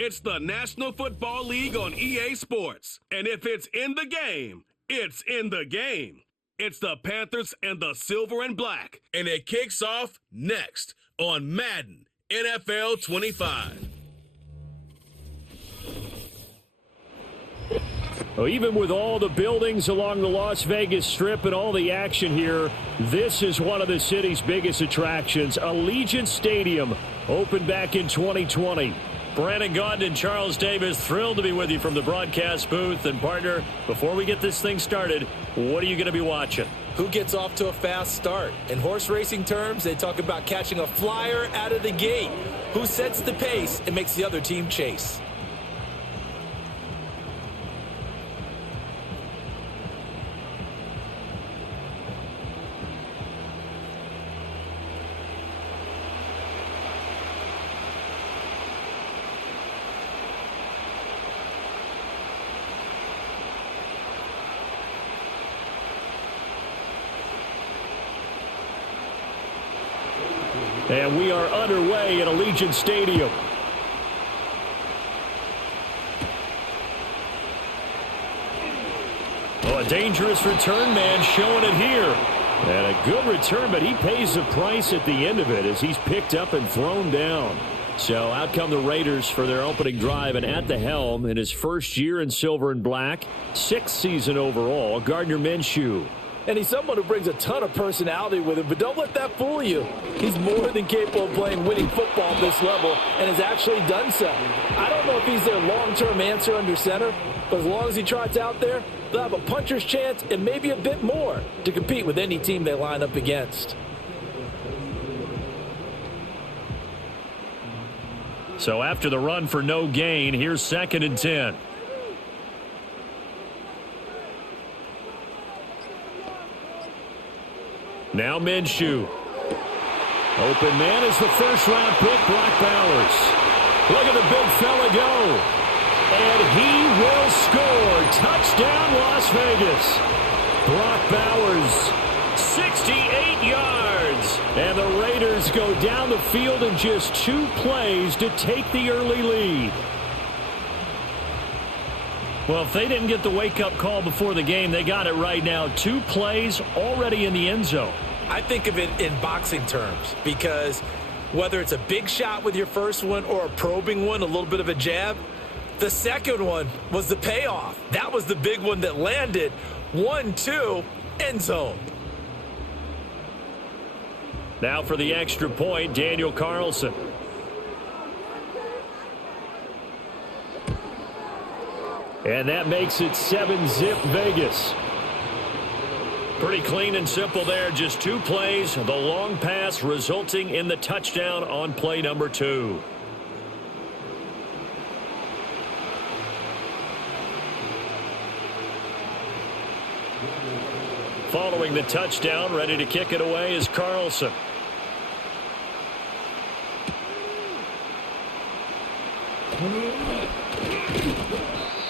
It's the National Football League on EA Sports. And if it's in the game, it's in the game. It's the Panthers and the Silver and Black. And it kicks off next on Madden NFL 25. Well, even with all the buildings along the Las Vegas Strip and all the action here, this is one of the city's biggest attractions. Allegiant Stadium opened back in 2020. Brandon Gaudin and Charles Davis, thrilled to be with you from the broadcast booth. And partner, before we get this thing started, what are you going to be watching? Who gets off to a fast start? In horse racing terms, they talk about catching a flyer out of the gate. Who sets the pace and makes the other team chase? And we are underway at Allegiant Stadium. Oh, a dangerous return man showing it here. And a good return, but he pays the price at the end of it as he's picked up and thrown down. So out come the Raiders for their opening drive, and at the helm in his first year in silver and black, 6th season overall, Gardner Minshew. And he's someone who brings a ton of personality with him, but don't let that fool you. He's more than capable of playing winning football at this level and has actually done so. I don't know if he's their long-term answer under center, but as long as he trots out there, they'll have a puncher's chance and maybe a bit more to compete with any team they line up against. So after the run for no gain, here's 2nd and 10. Now Minshew. Open man is the first-round pick, Brock Bowers. Look at the big fella go. And he will score. Touchdown, Las Vegas. Brock Bowers, 68 yards. And the Raiders go down the field in just 2 plays to take the early lead. Well, if they didn't get the wake-up call before the game, they got it right now. 2 plays already in the end zone. I think of it in boxing terms because whether it's a big shot with your first one or a probing one, a little bit of a jab, the second one was the payoff. That was the big one that landed. 1-2, end zone. Now for the extra point, Daniel Carlson. And that makes it 7-zip Vegas. Pretty clean and simple there. Just 2 plays. The long pass resulting in the touchdown on play number 2. Following the touchdown, ready to kick it away is Carlson.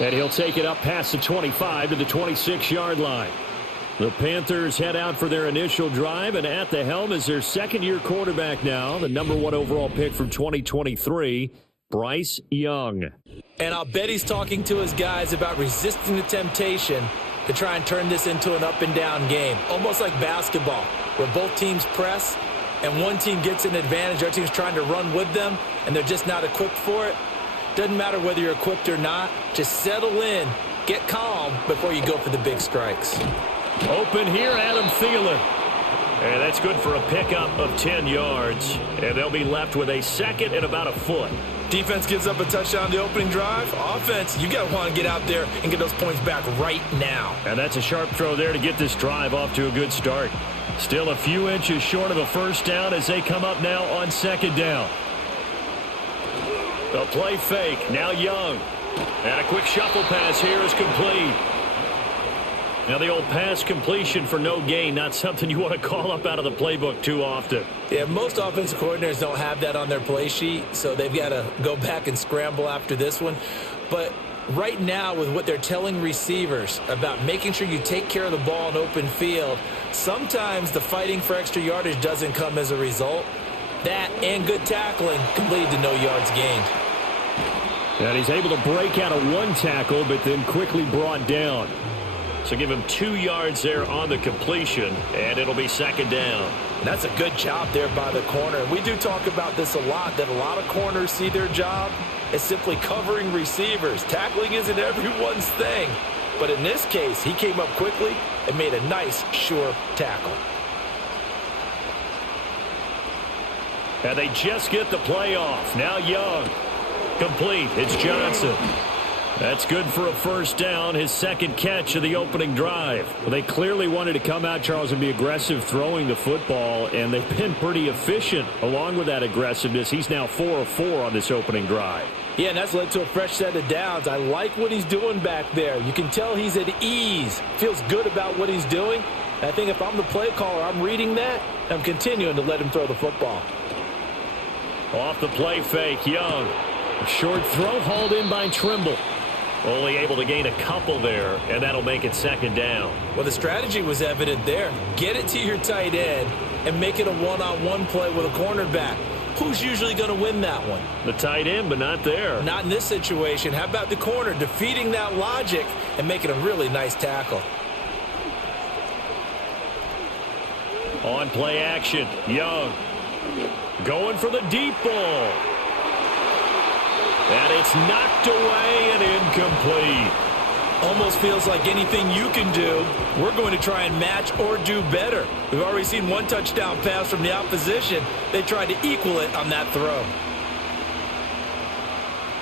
And he'll take it up past the 25 to the 26-yard line. The Panthers head out for their initial drive, and at the helm is their second-year quarterback now, the number 1 overall pick from 2023, Bryce Young. And I'll bet he's talking to his guys about resisting the temptation to try and turn this into an up-and-down game, almost like basketball, where both teams press, and one team gets an advantage, the other team's trying to run with them, and they're just not equipped for it. Doesn't matter whether you're equipped or not. Just settle in, get calm before you go for the big strikes. Open here, Adam Thielen. And that's good for a pickup of 10 yards. And they'll be left with a second and about a foot. Defense gives up a touchdown on the opening drive. Offense, you got to want to get out there and get those points back right now. And that's a sharp throw there to get this drive off to a good start. Still a few inches short of a first down as they come up now on 2nd down. The play fake, now Young. And a quick shuffle pass here is complete. Now the old pass completion for no gain, not something you want to call up out of the playbook too often. Yeah, most offensive coordinators don't have that on their play sheet, so they've got to go back and scramble after this one. But right now, with what they're telling receivers about making sure you take care of the ball in open field, sometimes the fighting for extra yardage doesn't come as a result. That and good tackling can lead to no yards gained. And he's able to break out of one tackle, but then quickly brought down. So give him 2 yards there on the completion, and it'll be second down. And that's a good job there by the corner. We do talk about this a lot, that a lot of corners see their job as simply covering receivers. Tackling isn't everyone's thing. But in this case, he came up quickly and made a nice, sure tackle. And they just get the play off. Now Young. Complete. It's Johnson. That's good for a first down, his second catch of the opening drive. Well, they clearly wanted to come out, Charles, and be aggressive throwing the football, and they've been pretty efficient along with that aggressiveness. He's now 4 of 4 on this opening drive. Yeah, and that's led to a fresh set of downs. I like what he's doing back there. You can tell he's at ease, feels good about what he's doing. And I think if I'm the play caller, I'm reading that, and I'm continuing to let him throw the football. Off the play fake, Young. A short throw hauled in by Trimble. Only able to gain a couple there, and that'll make it second down. Well, the strategy was evident there. Get it to your tight end and make it a one-on-one play with a cornerback. Who's usually going to win that one? The tight end, but not there. Not in this situation. How about the corner defeating that logic and making a really nice tackle? On play action, Young. Going for the deep ball. And it's knocked away and incomplete. Almost feels like anything you can do, we're going to try and match or do better. We've already seen one touchdown pass from the opposition. They tried to equal it on that throw.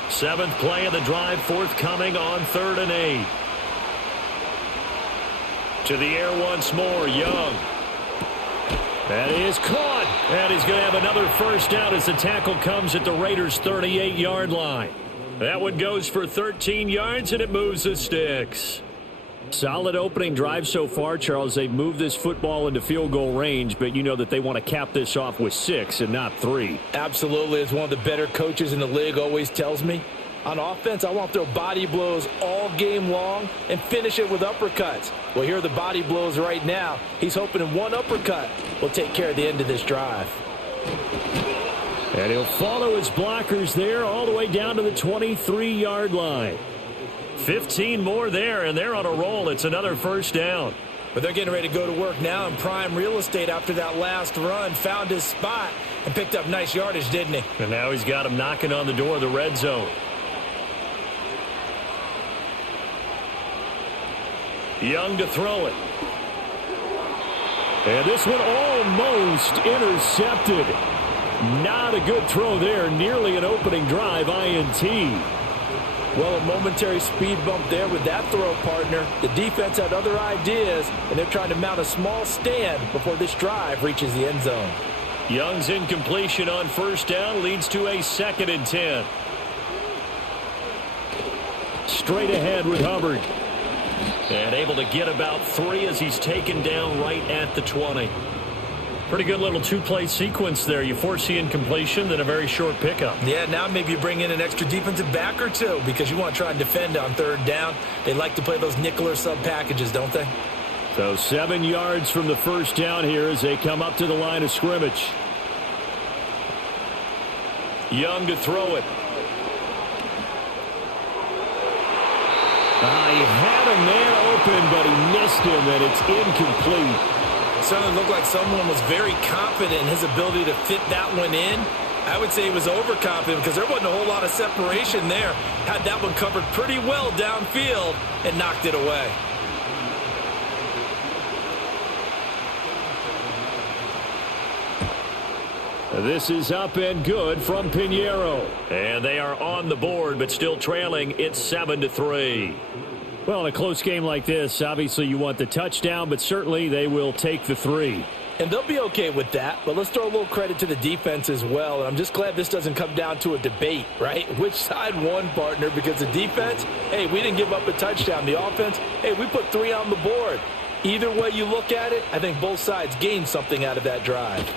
7th play of the drive forthcoming on 3rd and 8. To the air once more, Young. That is caught. And he's going to have another first down as the tackle comes at the Raiders' 38-yard line. That one goes for 13 yards, and it moves the sticks. Solid opening drive so far, Charles. They've moved this football into field goal range, but you know that they want to cap this off with 6 and not 3. Absolutely. As one of the better coaches in the league always tells me, on offense, I want to throw body blows all game long and finish it with uppercuts. Well, here are the body blows right now. He's hoping in one uppercut will take care of the end of this drive. And he'll follow his blockers there all the way down to the 23-yard line. 15 more there, and they're on a roll. It's another first down. But they're getting ready to go to work now in prime real estate after that last run. Found his spot and picked up nice yardage, didn't he? And now he's got him knocking on the door of the red zone. Young to throw it. And this one almost intercepted. Not a good throw there. Nearly an opening drive INT. Well, a momentary speed bump there with that throw, partner. The defense had other ideas, and they're trying to mount a small stand before this drive reaches the end zone. Young's incompletion on first down leads to a 2nd and 10. Straight ahead with Hubbard. And able to get about 3 as he's taken down right at the 20. Pretty good little 2-play sequence there. You force the incompletion, then a very short pickup. Yeah, now maybe you bring in an extra defensive back or two because you want to try and defend on 3rd down. They like to play those nickel or sub packages, don't they? So 7 yards from the first down here as they come up to the line of scrimmage. Young to throw it. He had a man open, but he missed him, and it's incomplete. Certainly looked like someone was very confident in his ability to fit that one in. I would say he was overconfident because there wasn't a whole lot of separation there. Had that one covered pretty well downfield and knocked it away. This is up and good from Pinheiro. And they are on the board, but still trailing. It's 7-3. Well, in a close game like this, obviously you want the touchdown, but certainly they will take the 3. And they'll be okay with that, but let's throw a little credit to the defense as well. And I'm just glad this doesn't come down to a debate, right? Which side won, partner? Because the defense, hey, we didn't give up a touchdown. The offense, hey, we put 3 on the board. Either way you look at it, I think both sides gained something out of that drive.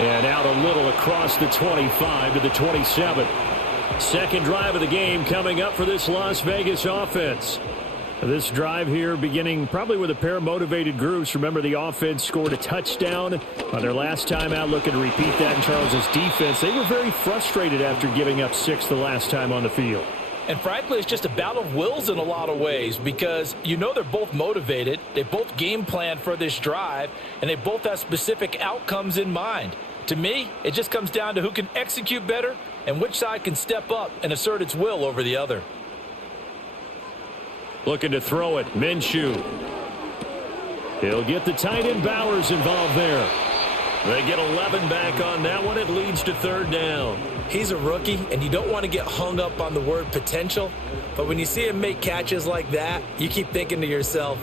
And out a little across the 25 to the 27. Second drive of the game coming up for this Las Vegas offense. This drive here beginning probably with a pair of motivated groups. Remember, the offense scored a touchdown on their last time out, looking to repeat that in Charles's defense. They were very frustrated after giving up 6 the last time on the field. And frankly, it's just a battle of wills in a lot of ways because you know they're both motivated. They both game plan for this drive, and they both have specific outcomes in mind. To me, it just comes down to who can execute better and which side can step up and assert its will over the other. Looking to throw it, Minshew. He'll get the tight end Bowers involved there. They get 11 back on that one. It leads to 3rd down. He's a rookie, and you don't want to get hung up on the word potential. But when you see him make catches like that, you keep thinking to yourself,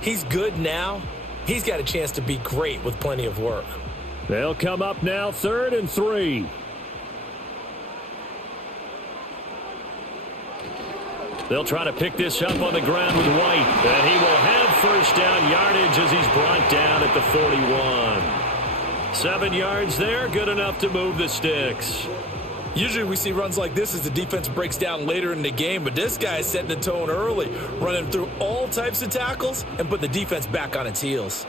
he's good now. He's got a chance to be great with plenty of work. They'll come up now, 3rd and 3. They'll try to pick this up on the ground with White. And he will have 1st down yardage as he's brought down at the 41. 7 yards there, good enough to move the sticks. Usually we see runs like this as the defense breaks down later in the game, but this guy is setting the tone early, running through all types of tackles and put the defense back on its heels.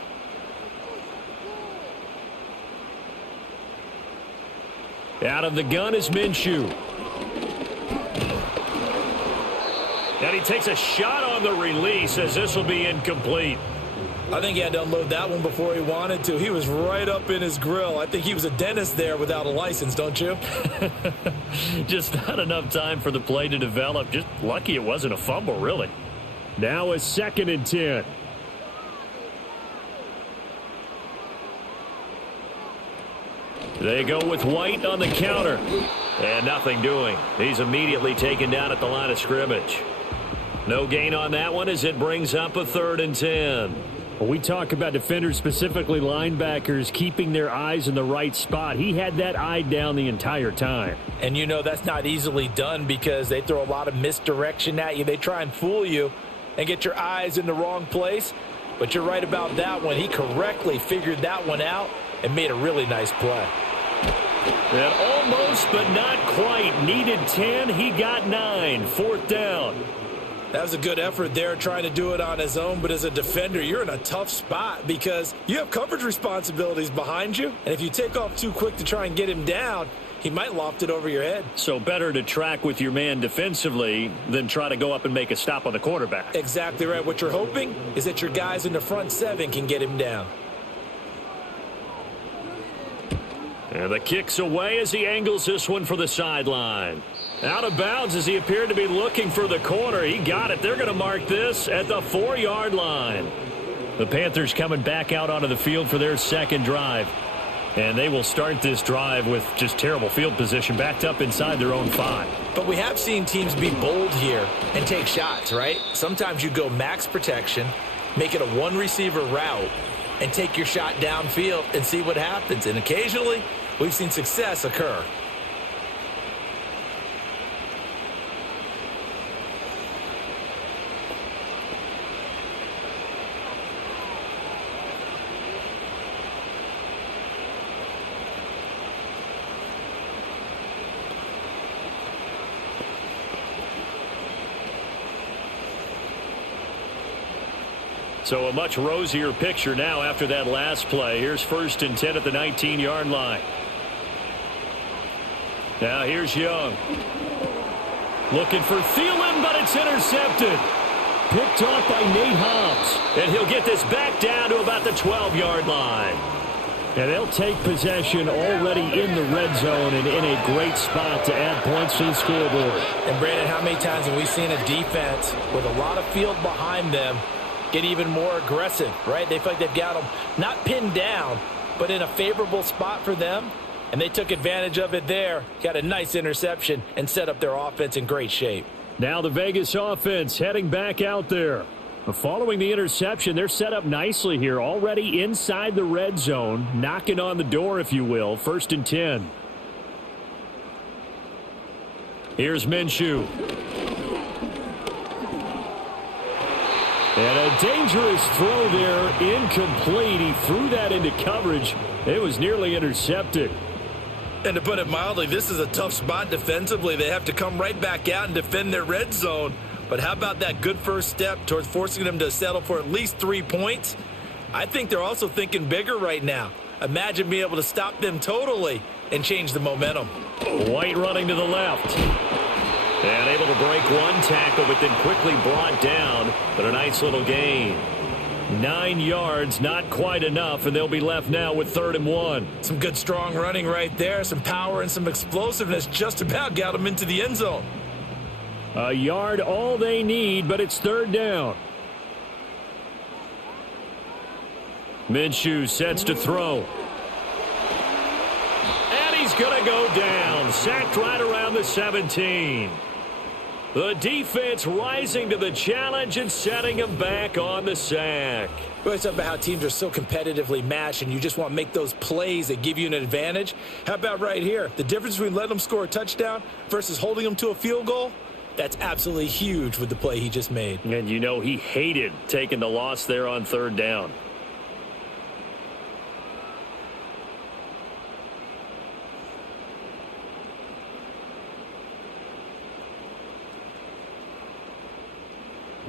Out of the gun is Minshew. And he takes a shot on the release as this will be incomplete. I think he had to unload that one before he wanted to. He was right up in his grill. I think he was a dentist there without a license, don't you? Just not enough time for the play to develop. Just lucky it wasn't a fumble, really. Now a 2nd and 10. They go with White on the counter. And nothing doing. He's immediately taken down at the line of scrimmage. No gain on that one as it brings up a 3rd and 10. When we talk about defenders, specifically linebackers, keeping their eyes in the right spot, he had that eye down the entire time. And you know that's not easily done because they throw a lot of misdirection at you. They try and fool you and get your eyes in the wrong place. But you're right about that one. He correctly figured that one out and made a really nice play. And almost, but not quite. Needed 10. He got 9. 4th down. That was a good effort there trying to do it on his own, but as a defender, you're in a tough spot because you have coverage responsibilities behind you, and if you take off too quick to try and get him down, he might loft it over your head. So better to track with your man defensively than try to go up and make a stop on the quarterback. Exactly right. What you're hoping is that your guys in the front 7 can get him down. And the kick's away as he angles this one for the sideline. Out of bounds as he appeared to be looking for the corner. He got it. They're going to mark this at the 4-yard line. The Panthers coming back out onto the field for their 2nd drive. And they will start this drive with just terrible field position, backed up inside their own 5. But we have seen teams be bold here and take shots, right? Sometimes you go max protection, make it a 1-receiver route, and take your shot downfield and see what happens. And occasionally, we've seen success occur. So a much rosier picture now after that last play. Here's 1st and 10 at the 19-yard line. Now here's Young. Looking for Thielen, but it's intercepted. Picked off by Nate Hobbs. And he'll get this back down to about the 12-yard line. And they'll take possession already in the red zone and in a great spot to add points to the scoreboard. And Brandon, how many times have we seen a defense with a lot of field behind them get even more aggressive, right? They feel like they've got them not pinned down, but in a favorable spot for them, and they took advantage of it there. Got a nice interception and set up their offense in great shape. Now the Vegas offense heading back out there. Following the interception, they're set up nicely here, already inside the red zone, knocking on the door, if you will. 1st and 10. Here's Minshew. And a dangerous throw there, incomplete. He threw that into coverage. It was nearly intercepted. And to put it mildly, this is a tough spot defensively. They have to come right back out and defend their red zone. But how about that good first step towards forcing them to settle for at least 3 points? I think they're also thinking bigger right now. Imagine being able to stop them totally and change the momentum. White running to the left. And able to break one tackle, but then quickly brought down. But a nice little gain. 9 yards, not quite enough, and they'll be left now with 3rd and 1. Some good strong running right there. Some power and some explosiveness just about got them into the end zone. A yard all they need, but it's 3rd down. Minshew sets to throw. And he's going to go down. Sacked right around the 17. The defense rising to the challenge and setting him back on the sack. Well, it's about how teams are so competitively matched, and you just want to make those plays that give you an advantage. How about right here? The difference between letting them score a touchdown versus holding them to a field goal? That's absolutely huge with the play he just made. And you know he hated taking the loss there on 3rd down.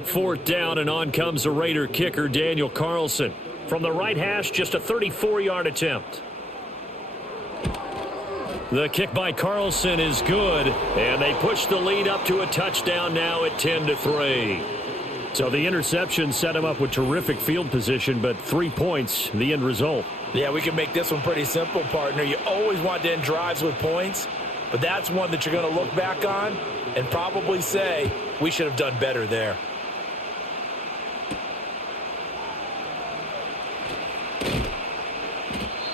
Fourth down, and on comes the Raider kicker, Daniel Carlson. From the right hash, just a 34-yard attempt. The kick by Carlson is good, and they push the lead up to a touchdown now at 10-3. So the interception set him up with terrific field position, but 3 points, the end result. Yeah, we can make this one pretty simple, partner. You always want to end drives with points, but that's one that you're going to look back on and probably say, we should have done better there.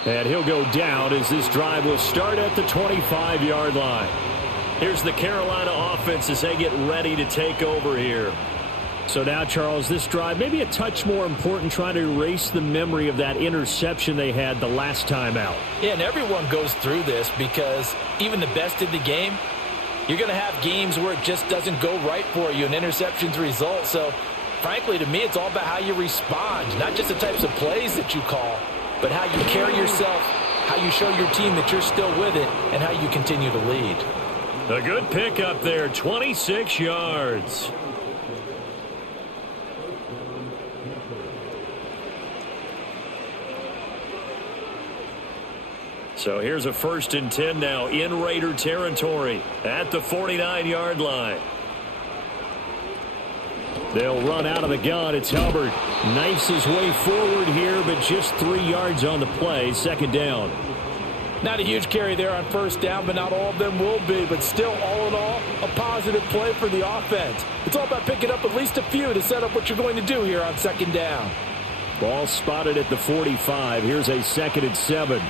And he'll go down as this drive will start at the 25-yard line. Here's the Carolina offense as they get ready to take over here. So now, Charles, this drive maybe a touch more important, trying to erase the memory of that interception they had the last time out. Yeah, and everyone goes through this because even the best in the game, you're going to have games where it just doesn't go right for you, and interceptions result. So, frankly, to me, it's all about how you respond, not just the types of plays that you call, but how you carry yourself, how you show your team that you're still with it, and how you continue to lead. A good pick up there, 26 yards. So here's a 1st and 10 now in Raider territory at the 49-yard line. They'll run out of the gun. It's Hubbard. Knifes his way forward here, but just 3 yards on the play. 2nd down. Not a huge carry there on 1st down, but not all of them will be. But still, all in all, a positive play for the offense. It's all about picking up at least a few to set up what you're going to do here on 2nd down. Ball spotted at the 45. Here's a 2nd and 7.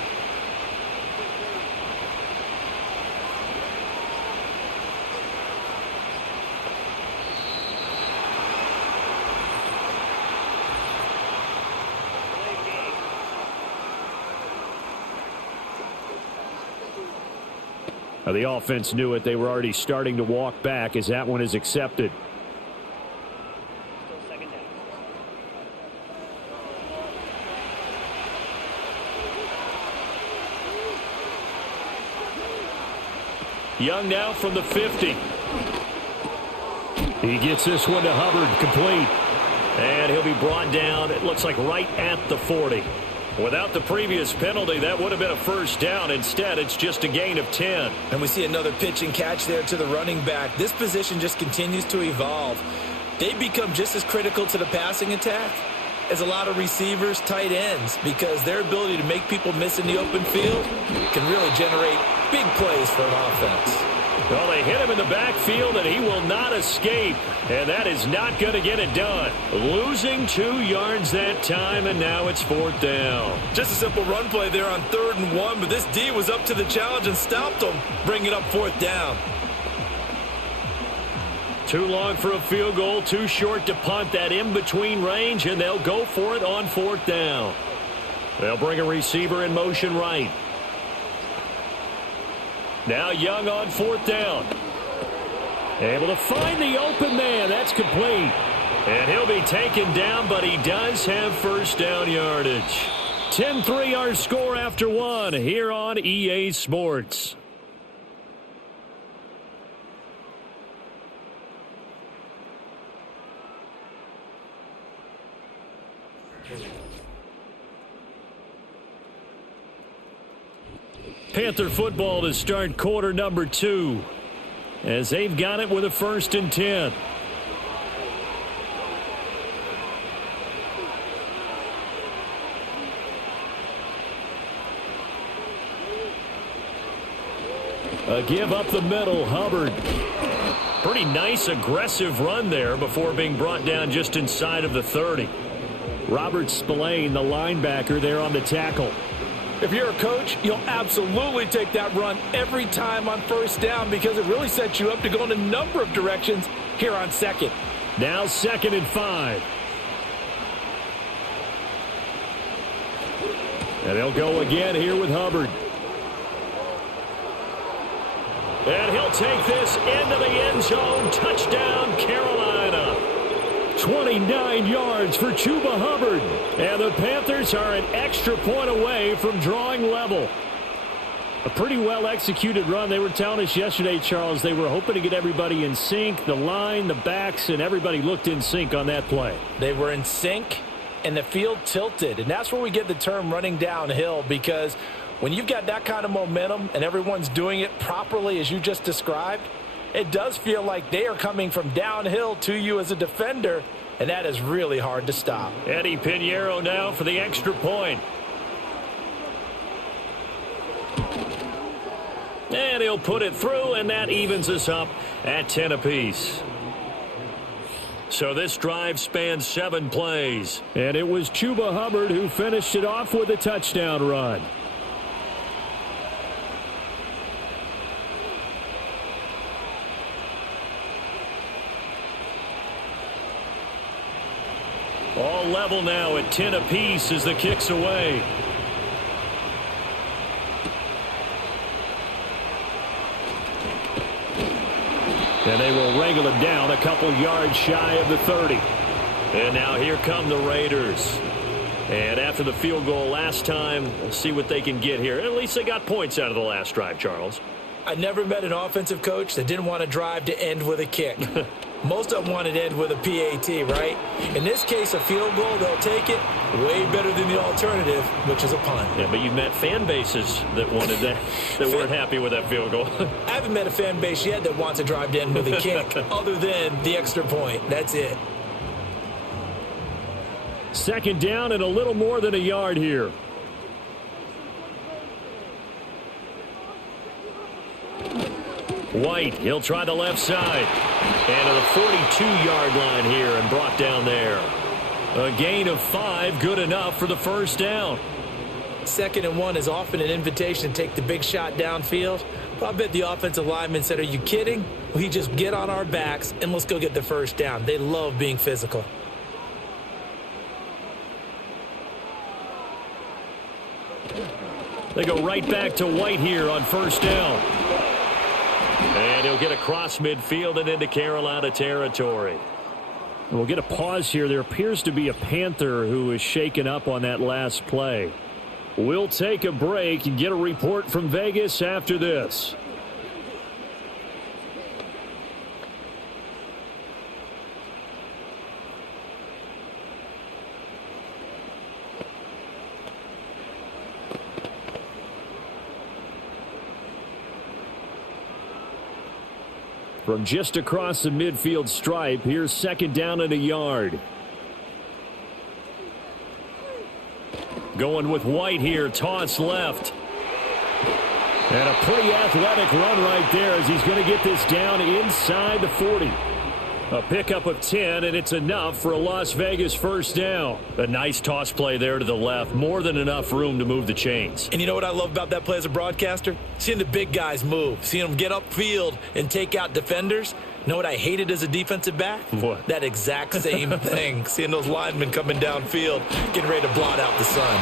The offense knew it. They were already starting to walk back as that one is accepted. Young now from the 50. He gets this one to Hubbard, complete. And he'll be brought down, it looks like right at the 40. Without the previous penalty, that would have been a 1st down. Instead, it's just a gain of 10. And we see another pitch and catch there to the running back. This position just continues to evolve. They become just as critical to the passing attack as a lot of receivers, tight ends, because their ability to make people miss in the open field can really generate big plays for an offense. Well, they hit him in the backfield, and he will not escape. And that is not going to get it done. Losing 2 yards that time, and now it's 4th down. Just a simple run play there on 3rd and 1, but this D was up to the challenge and stopped him, bringing up 4th down. Too long for a field goal, too short to punt that in-between range, and they'll go for it on 4th down. They'll bring a receiver in motion right. Now Young on 4th down. Able to find the open man. That's complete. And he'll be taken down, but he does have 1st down yardage. 10-3 our score after 1 here on EA Sports. Panther football to start quarter number 2, as they've got it with a 1st and 10. A give up the middle, Hubbard. Pretty nice aggressive run there before being brought down just inside of the 30. Robert Spillane, the linebacker, there on the tackle. If you're a coach, you'll absolutely take that run every time on 1st down because it really sets you up to go in a number of directions here on 2nd. Now 2nd and 5. And they'll go again here with Hubbard. And he'll take this into the end zone. Touchdown, Carolina. 29 yards for Chuba Hubbard. And the Panthers are an extra point away from drawing level. A pretty well-executed run. They were telling us yesterday, Charles, they were hoping to get everybody in sync. The line, the backs, and everybody looked in sync on that play. They were in sync, and the field tilted. And that's where we get the term running downhill, because when you've got that kind of momentum and everyone's doing it properly as you just described, it does feel like they are coming from downhill to you as a defender, and that is really hard to stop. Eddie Pinheiro now for the extra point. And he'll put it through, and that evens us up at 10 apiece. So this drive spans 7 plays. And it was Chuba Hubbard who finished it off with a touchdown run. All level now at 10 apiece as the kick's away. And they will wrangle him down a couple yards shy of the 30. And now here come the Raiders. And after the field goal last time, we'll see what they can get here. At least they got points out of the last drive, Charles. I never met an offensive coach that didn't want to drive to end with a kick. Most of them wanted to end with a PAT, right? In this case, a field goal, they'll take it way better than the alternative, which is a punt. Yeah, but you've met fan bases that wanted that, that weren't happy with that field goal. I haven't met a fan base yet that wants to drive to end with a kick, other than the extra point. That's it. 2nd down and a little more than a yard here. White, he'll try the left side. And to the 42-yard line here and brought down there. A gain of 5, good enough for the 1st down. 2nd and 1 is often an invitation to take the big shot downfield. But I bet the offensive lineman said, are you kidding? We just get on our backs and let's go get the 1st down. They love being physical. They go right back to White here on 1st down. And he'll get across midfield and into Carolina territory. We'll get a pause here. There appears to be a Panther who is shaken up on that last play. We'll take a break and get a report from Vegas after this. From just across the midfield stripe, here's 2nd down and a yard. Going with White here, toss left. And a pretty athletic run right there as he's going to get this down inside the 40. A pickup of 10, and it's enough for a Las Vegas 1st down. A nice toss play there to the left. More than enough room to move the chains. And you know what I love about that play as a broadcaster? Seeing the big guys move. Seeing them get upfield and take out defenders. You know what I hated as a defensive back? What? That exact same thing. Seeing those linemen coming downfield, getting ready to blot out the sun.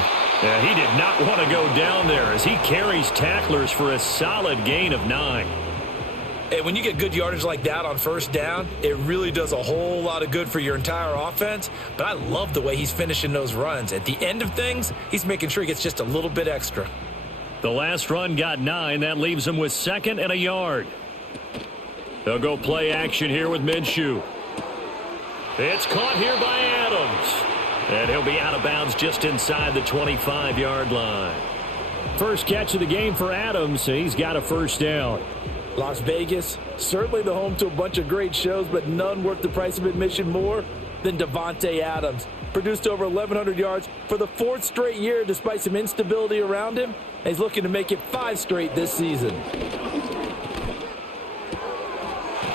Yeah, he did not want to go down there as he carries tacklers for a solid gain of 9. And when you get good yardage like that on 1st down, it really does a whole lot of good for your entire offense. But I love the way he's finishing those runs. At the end of things, he's making sure he gets just a little bit extra. The last run got 9. That leaves him with 2nd and a yard. They'll go play action here with Minshew. It's caught here by Adams. And he'll be out of bounds just inside the 25-yard line. First catch of the game for Adams. He's got a first down. Las Vegas, certainly the home to a bunch of great shows, but none worth the price of admission more than Davante Adams. Produced over 1,100 yards for the 4th straight year despite some instability around him. And he's looking to make it 5 straight this season.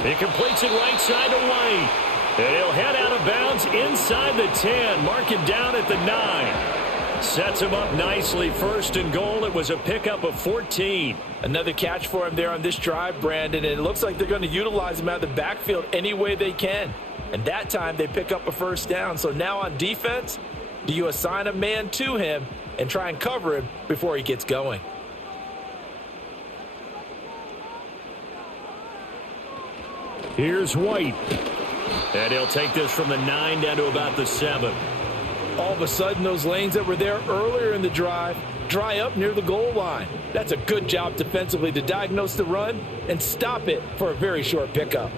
He completes it right side to White. And he'll head out of bounds inside the 10. Mark it down at the 9. Sets him up nicely. First and goal. It was a pickup of 14. Another catch for him there on this drive, Brandon. And it looks like they're going to utilize him out of the backfield any way they can. And that time they pick up a first down. So now on defense, do you assign a man to him and try and cover him before he gets going? Here's White. And he'll take this from the 9 down to about the 7. All of a sudden, those lanes that were there earlier in the drive dry up near the goal line. That's a good job defensively to diagnose the run and stop it for a very short pickup.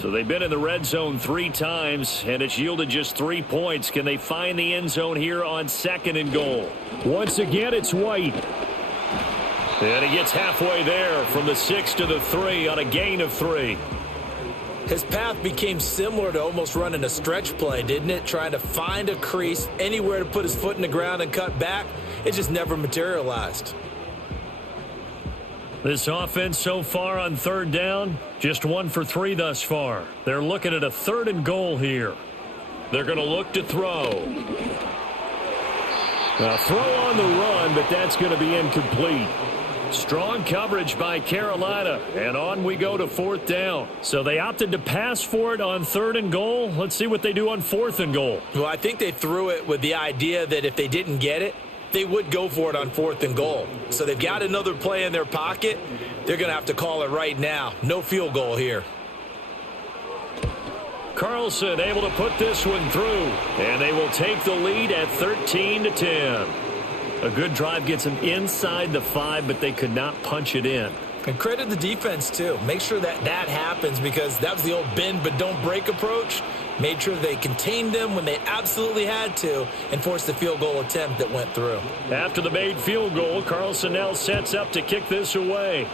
So they've been in the red zone 3 times, and it's yielded just 3 points. Can they find the end zone here on 2nd and goal? Once again, it's White. And he gets halfway there from the 6 to the 3 on a gain of 3. His path became similar to almost running a stretch play, didn't it? Trying to find a crease, anywhere to put his foot in the ground and cut back. It just never materialized. This offense so far on 3rd down, just 1 for 3 thus far. They're looking at a 3rd and goal here. They're going to look to throw. A throw on the run, but that's going to be incomplete. Strong coverage by Carolina, and on we go to 4th down. So they opted to pass for it on 3rd and goal. Let's see what they do on 4th and goal. Well, I think they threw it with the idea that if they didn't get it, they would go for it on 4th and goal. So they've got another play in their pocket. They're going to have to call it right now. No field goal here. Carlson able to put this one through, and they will take the lead at 13-10. A good drive gets them inside the 5, but they could not punch it in. And credit the defense, too. Make sure that happens, because that was the old bend but don't break approach. Made sure they contained them when they absolutely had to and forced the field goal attempt that went through. After the made field goal, Carlson now sets up to kick this away.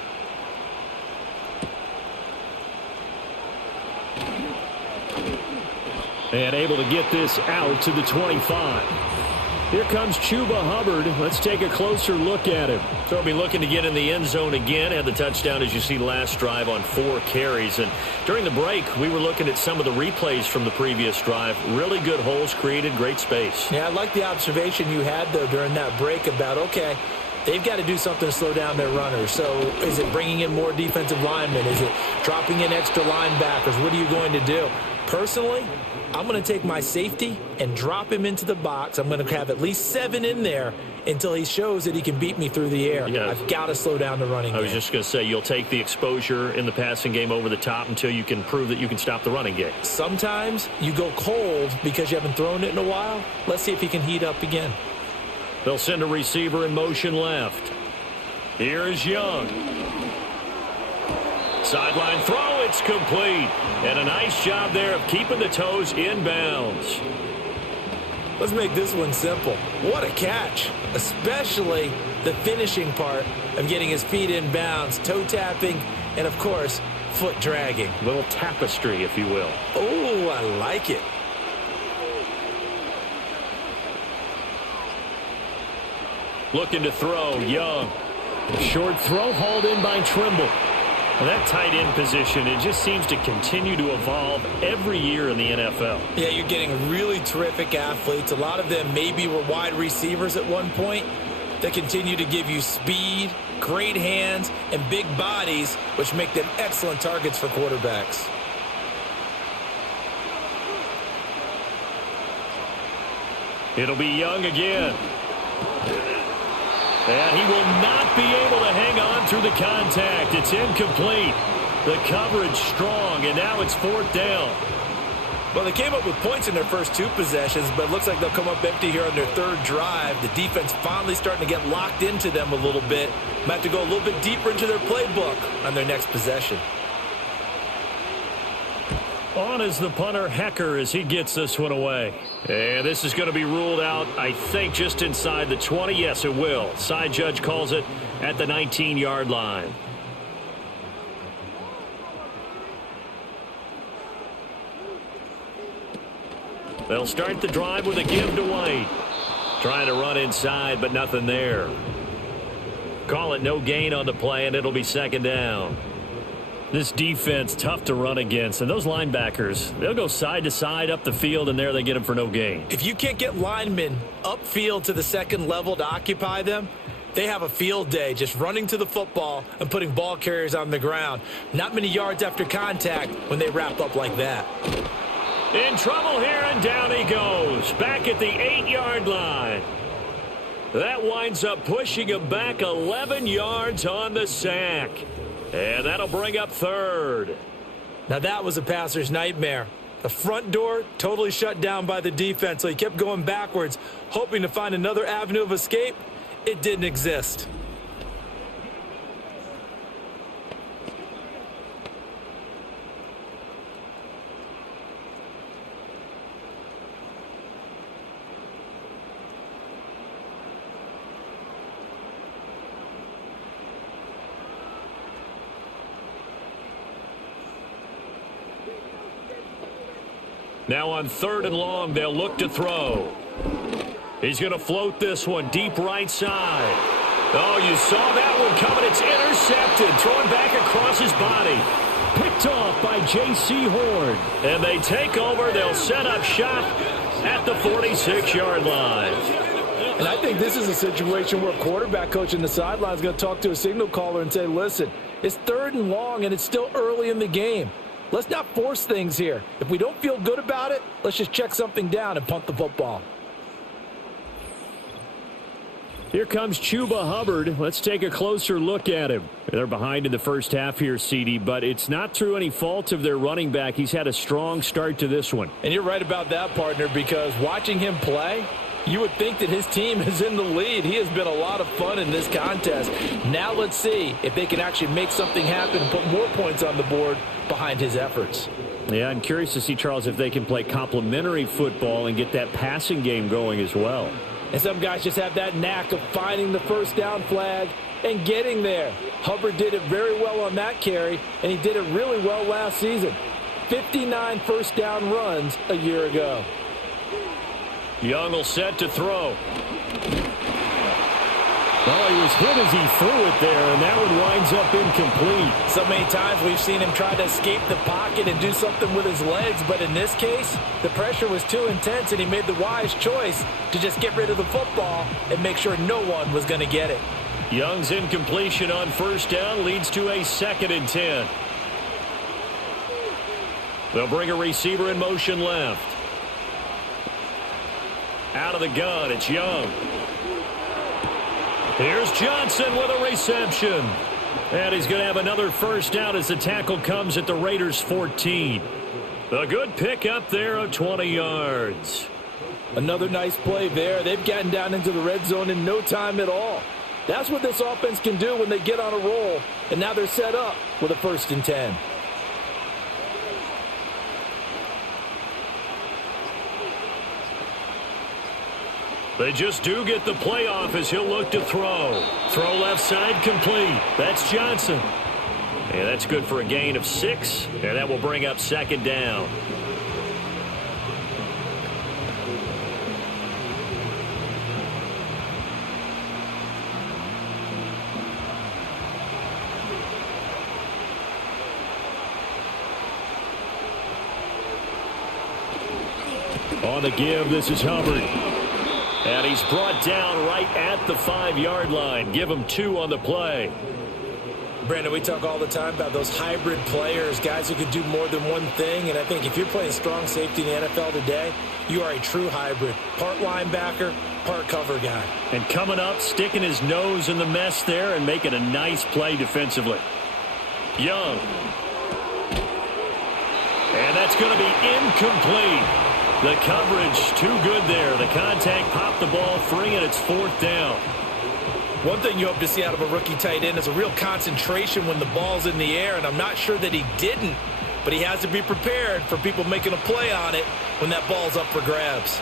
And able to get this out to the 25. Here comes Chuba Hubbard. Let's take a closer look at him. So he'll be looking to get in the end zone again. Had the touchdown, as you see, last drive on 4 carries. And during the break, we were looking at some of the replays from the previous drive. Really good holes created, great space. Yeah, I like the observation you had, though, during that break about, okay, they've got to do something to slow down their runners. So is it bringing in more defensive linemen? Is it dropping in extra linebackers? What are you going to do? Personally, I'm going to take my safety and drop him into the box. I'm going to have at least 7 in there until he shows that he can beat me through the air. Yeah. I've got to slow down the running game. I was just going to say, you'll take the exposure in the passing game over the top until you can prove that you can stop the running game. Sometimes you go cold because you haven't thrown it in a while. Let's see if he can heat up again. They'll send a receiver in motion left. Here's Young. Sideline throw, it's complete. And a nice job there of keeping the toes inbounds. Let's make this one simple. What a catch, especially the finishing part of getting his feet in bounds, toe tapping, and of course, foot dragging. A little tapestry, if you will. Oh, I like it. Looking to throw, Young. Short throw hauled in by Trimble. And that tight end position, it just seems to continue to evolve every year in the NFL. Yeah, you're getting really terrific athletes. A lot of them maybe were wide receivers at one point. They continue to give you speed, great hands, and big bodies, which make them excellent targets for quarterbacks. It'll be Young again. And he will not be able to hang on through the contact. It's incomplete. The coverage strong, and now it's 4th down. Well, they came up with points in their first 2 possessions, but it looks like they'll come up empty here on their 3rd drive. The defense finally starting to get locked into them a little bit. Might have to go a little bit deeper into their playbook on their next possession. On is the punter, Hecker, as he gets this one away. And this is going to be ruled out, I think, just inside the 20. Yes, it will. Side judge calls it at the 19-yard line. They'll start the drive with a give to White. Trying to run inside, but nothing there. Call it no gain on the play, and it'll be second down. This defense, tough to run against. And those linebackers, they'll go side to side up the field, and there they get them for no gain. If you can't get linemen upfield to the second level to occupy them, they have a field day just running to the football and putting ball carriers on the ground. Not many yards after contact when they wrap up like that. In trouble here, and down he goes. Back at the 8-yard line. That winds up pushing him back 11 yards on the sack. And that'll bring up third. Now that was a passer's nightmare. The front door totally shut down by the defense, so he kept going backwards, hoping to find another avenue of escape. It didn't exist. Now on 3rd and long, they'll look to throw. He's going to float this one deep right side. Oh, you saw that one coming. It's intercepted. Thrown back across his body. Picked off by J.C. Horn. And they take over. They'll set up shop at the 46-yard line. And I think this is a situation where a quarterback coach in the sideline is going to talk to a signal caller and say, listen, it's 3rd and long, and it's still early in the game. Let's not force things here. If we don't feel good about it, let's just check something down and punt the football. Here comes Chuba Hubbard. Let's take a closer look at him. They're behind in the first half here, CD, but it's not through any fault of their running back. He's had a strong start to this one. And you're right about that, partner, because watching him play, you would think that his team is in the lead. He has been a lot of fun in this contest. Now let's see if they can actually make something happen and put more points on the board behind his efforts. Yeah, I'm curious to see, Charles, if they can play complementary football and get that passing game going as well. And some guys just have that knack of finding the first down flag and getting there. Hubbard did it very well on that carry, and he did it really well last season. 59 first down runs a year ago. Young will set to throw. Well, he was hit as he threw it there, and that one winds up incomplete. So many times we've seen him try to escape the pocket and do something with his legs, but in this case, the pressure was too intense, and he made the wise choice to just get rid of the football and make sure no one was going to get it. Young's incompletion on first down leads to a 2nd and 10. They'll bring a receiver in motion left. Out of the gun, it's Young. Here's Johnson with a reception. And he's going to have another first down as the tackle comes at the Raiders' 14. A good pick up there of 20 yards. Another nice play there. They've gotten down into the red zone in no time at all. That's what this offense can do when they get on a roll. And now they're set up with a 1st and 10. They just do get the playoff as he'll look to throw. Throw left side complete. That's Johnson. And that's good for a gain of 6. And that will bring up 2nd down. On the give, this is Hubbard. And he's brought down right at the 5-yard line. Give him 2 on the play. Brandon, we talk all the time about those hybrid players, guys who could do more than one thing. And I think if you're playing strong safety in the NFL today, you are a true hybrid. Part linebacker, part cover guy. And coming up, sticking his nose in the mess there and making a nice play defensively. Young. And that's going to be incomplete. The coverage too good there. The contact popped the ball free, and it's 4th down. One thing you hope to see out of a rookie tight end is a real concentration when the ball's in the air, and I'm not sure that he didn't but he has to be prepared for people making a play on it when that ball's up for grabs.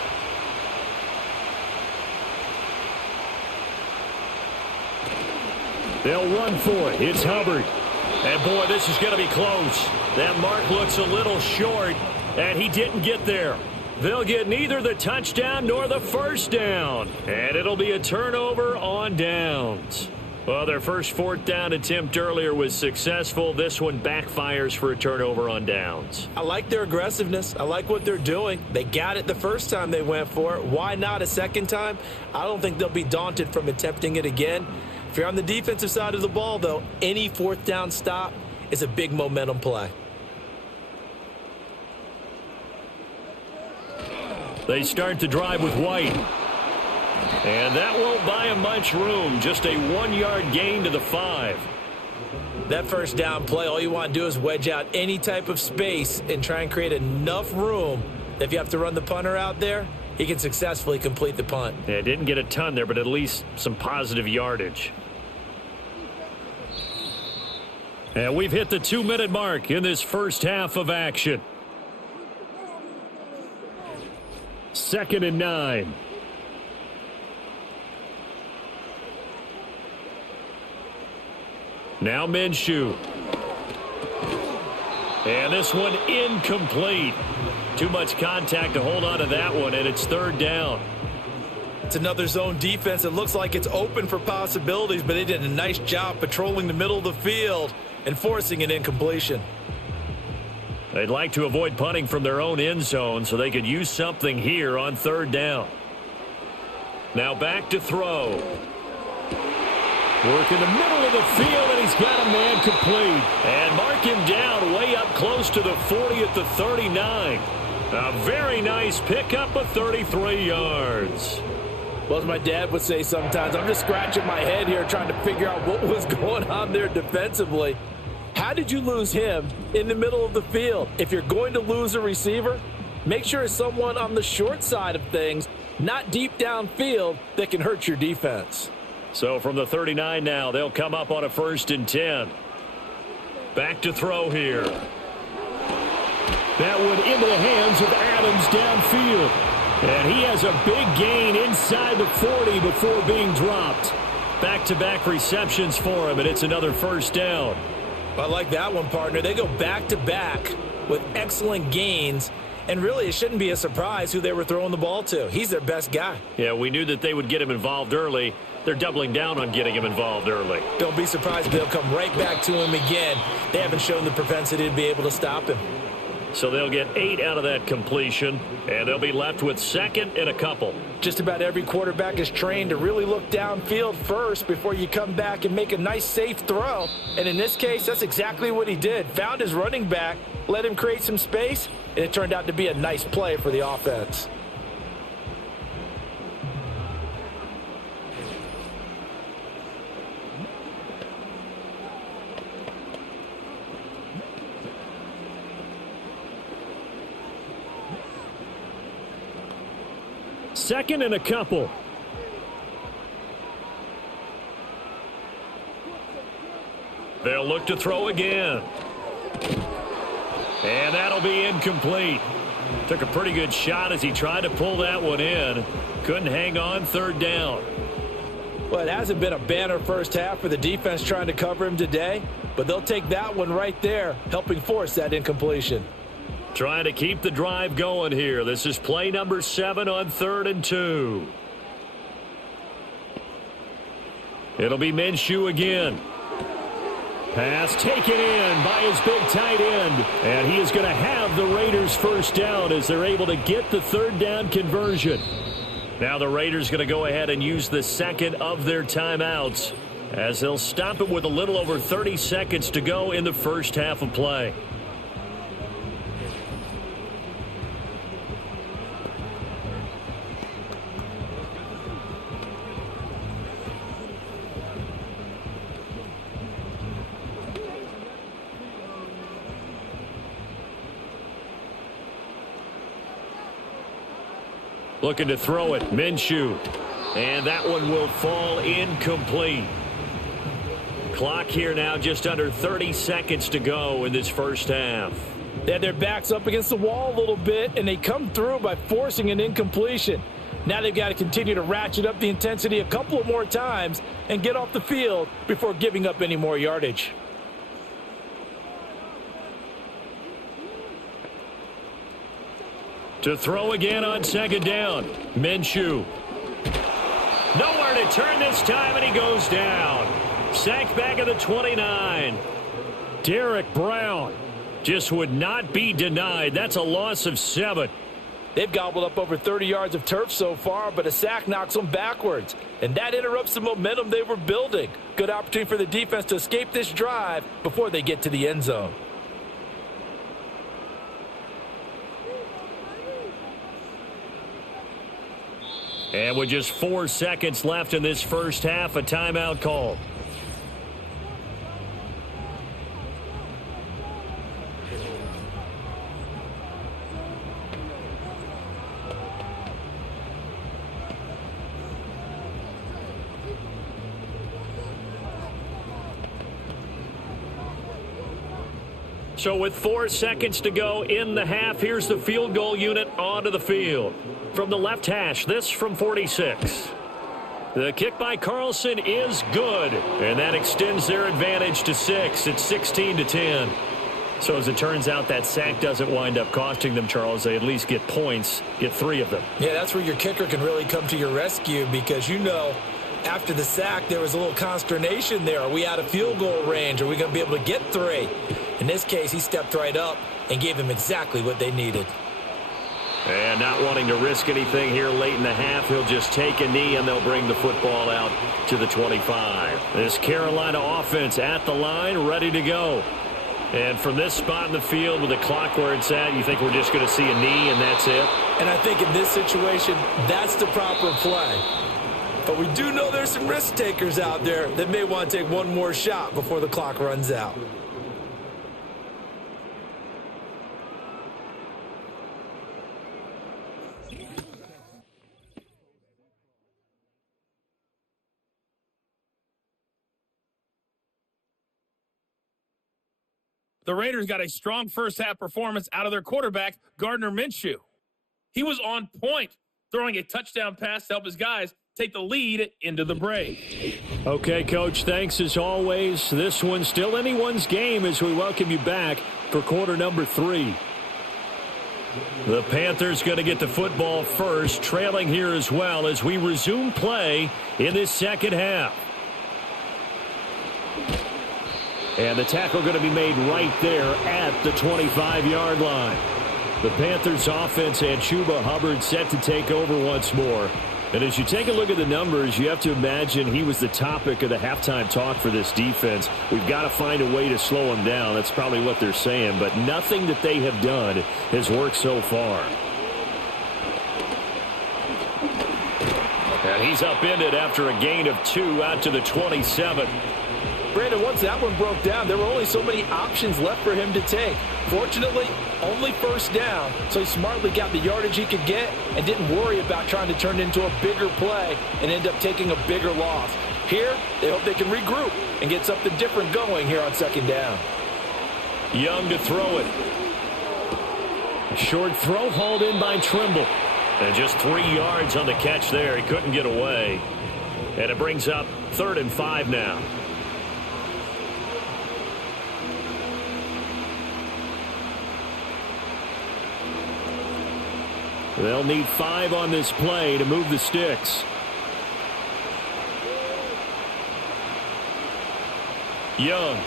They'll run for it. It's Hubbard. And, boy, this is going to be close. That mark looks a little short, and he didn't get there. They'll get neither the touchdown nor the first down, and it'll be a turnover on downs. Well, their first fourth down attempt earlier was successful. This one backfires for a turnover on downs. I like their aggressiveness. I like what they're doing. They got it the first time they went for it. Why not a second time? I don't think they'll be daunted from attempting it again. If you're on the defensive side of the ball, though, any fourth down stop is a big momentum play. They start to drive with White. And that won't buy him much room. Just a 1-yard gain to the 5. That first down play, all you want to do is wedge out any type of space and try and create enough room that if you have to run the punter out there, he can successfully complete the punt. Yeah, didn't get a ton there, but at least some positive yardage. And we've hit the 2-minute mark in this first half of action. 2nd and 9. Now Minshew. And this one incomplete. Too much contact to hold on to that one, and it's 3rd down. It's another zone defense. It looks like it's open for possibilities, but they did a nice job patrolling the middle of the field and forcing an incompletion. They'd like to avoid punting from their own end zone so they could use something here on 3rd down. Now back to throw. Work in the middle of the field, and he's got a man complete. And mark him down way up close to the 40 at the 39. A very nice pickup of 33 yards. Well, as my dad would say sometimes, I'm just scratching my head here trying to figure out what was going on there defensively. How did you lose him in the middle of the field? If you're going to lose a receiver, make sure it's someone on the short side of things, not deep downfield, that can hurt your defense. So from the 39 now, they'll come up on a 1st and 10. Back to throw here. That one into the hands of Adams downfield. And he has a big gain inside the 40 before being dropped. Back-to-back receptions for him, and it's another 1st down. I like that one, partner. They go back-to-back with excellent gains. And really, it shouldn't be a surprise who they were throwing the ball to. He's their best guy. Yeah, we knew that they would get him involved early. They're doubling down on getting him involved early. Don't be surprised if they'll come right back to him again. They haven't shown the propensity to be able to stop him. So they'll get 8 out of that completion, and they'll be left with 2nd and a couple. Just about every quarterback is trained to really look downfield first before you come back and make a nice, safe throw. And in this case, that's exactly what he did. Found his running back, let him create some space, and it turned out to be a nice play for the offense. Second and a couple. They'll look to throw again. And that'll be incomplete. Took a pretty good shot as he tried to pull that one in. Couldn't hang on, 3rd down. Well, it hasn't been a banner first half for the defense trying to cover him today, but they'll take that one right there, helping force that incompletion. Trying to keep the drive going here. This is play number 7 on 3rd and 2. It'll be Minshew again. Pass taken in by his big tight end. And he is going to have the Raiders first down as they're able to get the 3rd down conversion. Now the Raiders going to go ahead and use the 2nd of their timeouts as they'll stop it with a little over 30 seconds to go in the first half of play. Looking to throw it, Minshew. And that one will fall incomplete. Clock here now just under 30 seconds to go in this first half. They had their backs up against the wall a little bit, and they come through by forcing an incompletion. Now they've got to continue to ratchet up the intensity a couple of more times and get off the field before giving up any more yardage. To throw again on second down. Minshew. Nowhere to turn this time, and he goes down. Sacked back at the 29. Derek Brown just would not be denied. That's a loss of 7. They've gobbled up over 30 yards of turf so far, but a sack knocks them backwards. And that interrupts the momentum they were building. Good opportunity for the defense to escape this drive before they get to the end zone. And with just 4 seconds left in this first half, a timeout call. So with 4 seconds to go in the half, here's the field goal unit onto the field. From the left hash, this from 46. The kick by Carlson is good, and that extends their advantage to 6. It's 16-10. So as it turns out, that sack doesn't wind up costing them, Charles. They at least get points, get 3 of them. Yeah, that's where your kicker can really come to your rescue because, you know, after the sack, there was a little consternation there. Are we out of field goal range? Are we going to be able to get 3? In this case, he stepped right up and gave them exactly what they needed. And not wanting to risk anything here late in the half, he'll just take a knee and they'll bring the football out to the 25. This Carolina offense at the line, ready to go. And from this spot in the field with the clock where it's at, you think we're just going to see a knee and that's it? And I think in this situation, that's the proper play. But we do know there's some risk takers out there that may want to take one more shot before the clock runs out. The Raiders got a strong first-half performance out of their quarterback, Gardner Minshew. He was on point, throwing a touchdown pass to help his guys take the lead into the break. Okay, Coach, thanks as always. This one's still anyone's game as we welcome you back for quarter number 3. The Panthers going to get the football first, trailing here as well as we resume play in this second half. And the tackle going to be made right there at the 25-yard line. The Panthers offense and Chuba Hubbard set to take over once more. And as you take a look at the numbers, you have to imagine he was the topic of the halftime talk for this defense. We've got to find a way to slow him down. That's probably what they're saying. But nothing that they have done has worked so far. And he's upended after a gain of 2 out to the 27. Brandon, once that one broke down, there were only so many options left for him to take. Fortunately, only first down, so he smartly got the yardage he could get and didn't worry about trying to turn it into a bigger play and end up taking a bigger loss. Here, they hope they can regroup and get something different going here on second down. Young to throw it. Short throw hauled in by Trimble. And just 3 yards on the catch there. He couldn't get away. And it brings up 3rd and 5 now. They'll need 5 on this play to move the sticks. Young.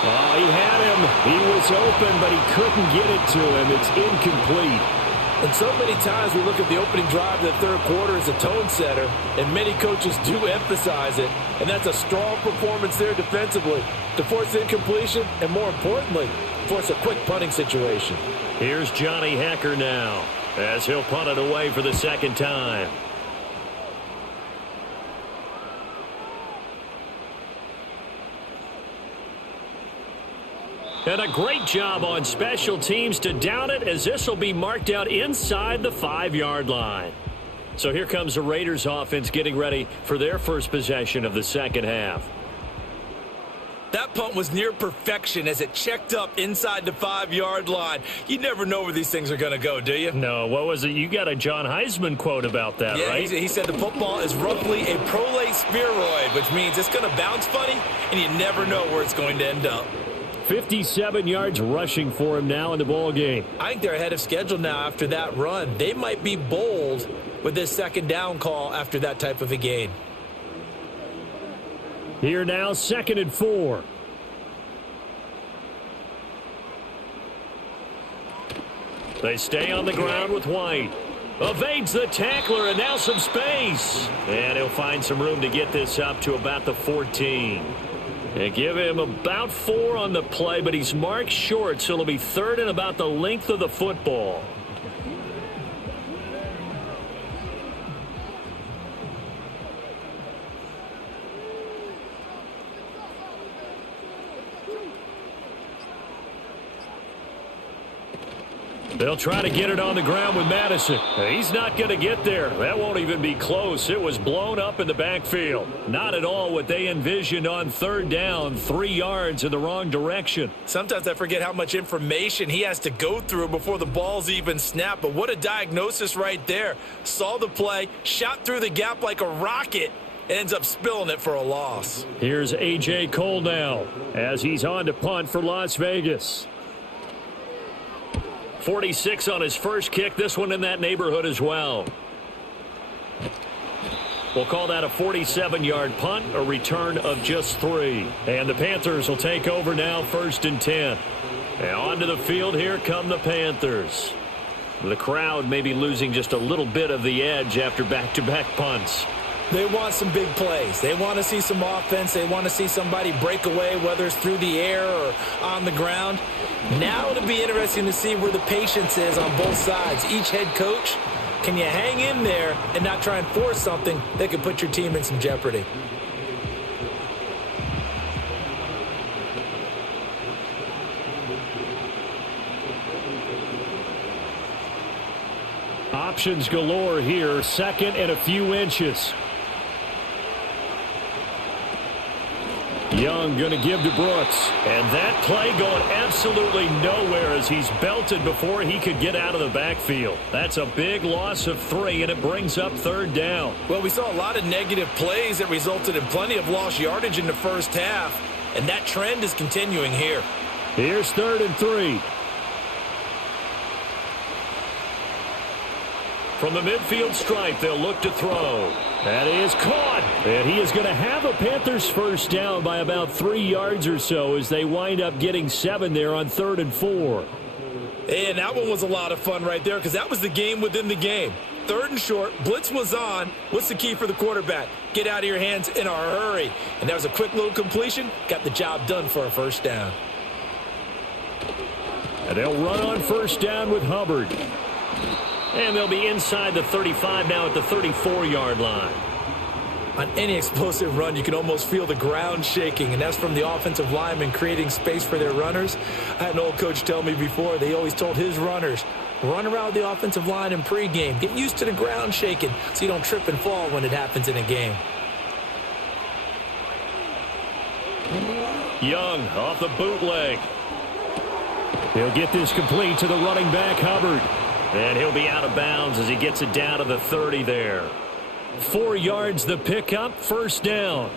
Oh, he had him. He was open, but he couldn't get it to him. It's incomplete. And so many times we look at the opening drive of the third quarter as a tone setter, and many coaches do emphasize it. And that's a strong performance there defensively to force incompletion and, more importantly, force a quick punting situation. Here's Johnny Hecker now as he'll punt it away for the second time. And a great job on special teams to down it as this will be marked out inside the 5-yard line. So here comes the Raiders offense getting ready for their first possession of the second half. That punt was near perfection as it checked up inside the 5-yard line. You never know where these things are going to go, do you? No, what was it? You got a John Heisman quote about that, right? He said the football is roughly a prolate spheroid, which means it's going to bounce funny, and you never know where it's going to end up. 57 yards rushing for him now in the ball game. I think they're ahead of schedule now after that run. They might be bold with this second down call after that type of a gain. Here now, 2nd and 4. They stay on the ground with White. Evades the tackler, and now some space. And he'll find some room to get this up to about the 14. They give him about 4 on the play, but he's marked short, so it'll be 3rd and about the length of the football. They'll try to get it on the ground with Madison. He's not going to get there. That won't even be close. It was blown up in the backfield. Not at all what they envisioned on 3rd down, 3 yards in the wrong direction. Sometimes I forget how much information he has to go through before the ball's even snapped. But what a diagnosis right there. Saw the play, shot through the gap like a rocket, and ends up spilling it for a loss. Here's A.J. Cole now as he's on to punt for Las Vegas. 46 on his first kick. This one in that neighborhood as well. We'll call that a 47-yard punt, a return of just 3. And the Panthers will take over now, 1st and 10. And onto the field, here come the Panthers. The crowd may be losing just a little bit of the edge after back-to-back punts. They want some big plays. They want to see some offense. They want to see somebody break away, whether it's through the air or on the ground. Now it'll be interesting to see where the patience is on both sides. Each head coach, can you hang in there and not try and force something that could put your team in some jeopardy? Options galore here. 2nd and a few inches. Young going to give to Brooks. And that play going absolutely nowhere as he's belted before he could get out of the backfield. That's a big loss of 3, and it brings up 3rd down. Well, we saw a lot of negative plays that resulted in plenty of lost yardage in the first half, and that trend is continuing here. Here's 3rd and 3. From the midfield stripe, they'll look to throw. That is caught. And he is going to have a Panthers first down by about 3 yards or so as they wind up getting 7 there on 3rd and 4. And that one was a lot of fun right there because that was the game within the game. 3rd and short, blitz was on. What's the key for the quarterback? Get out of your hands in a hurry. And that was a quick little completion. Got the job done for a first down. And they'll run on first down with Hubbard. And they'll be inside the 35 now at the 34-yard line. On any explosive run, you can almost feel the ground shaking, and that's from the offensive linemen creating space for their runners. I had an old coach tell me before, they always told his runners, run around the offensive line in pregame. Get used to the ground shaking so you don't trip and fall when it happens in a game. Young off the bootleg. He'll get this complete to the running back, Hubbard. And he'll be out of bounds as he gets it down to the 30 there. 4 yards the pickup, first down.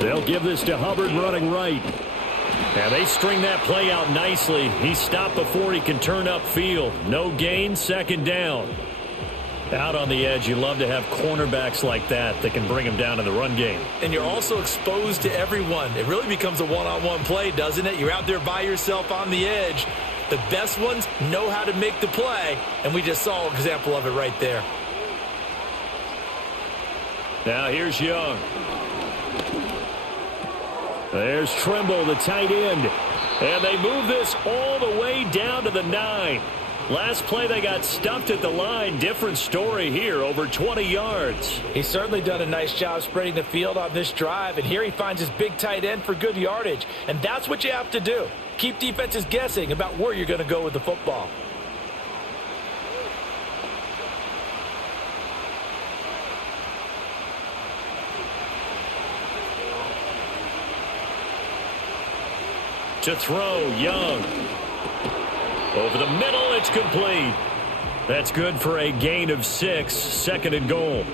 They'll give this to Hubbard running right. And they string that play out nicely. He stopped before he can turn upfield. No gain, 2nd down. Out on the edge, you love to have cornerbacks like that can bring them down in the run game. And you're also exposed to everyone. It really becomes a one-on-one play, doesn't it? You're out there by yourself on the edge. The best ones know how to make the play, and we just saw an example of it right there. Now here's Young. There's Trimble, the tight end. And they move this all the way down to the 9. Last play they got stuffed at the line. Different story here, over 20 yards. He's certainly done a nice job spreading the field on this drive, and here he finds his big tight end for good yardage. And that's what you have to do. Keep defenses guessing about where you're going to go with the football. To throw, Young. Over the middle, it's complete. That's good for a gain of 6, 2nd and goal.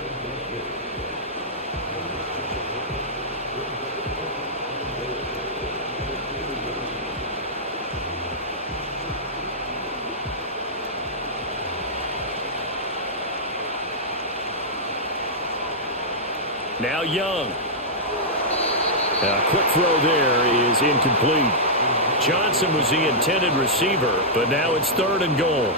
Now Young. A quick throw there is incomplete. Johnson was the intended receiver, but now it's 3rd and goal.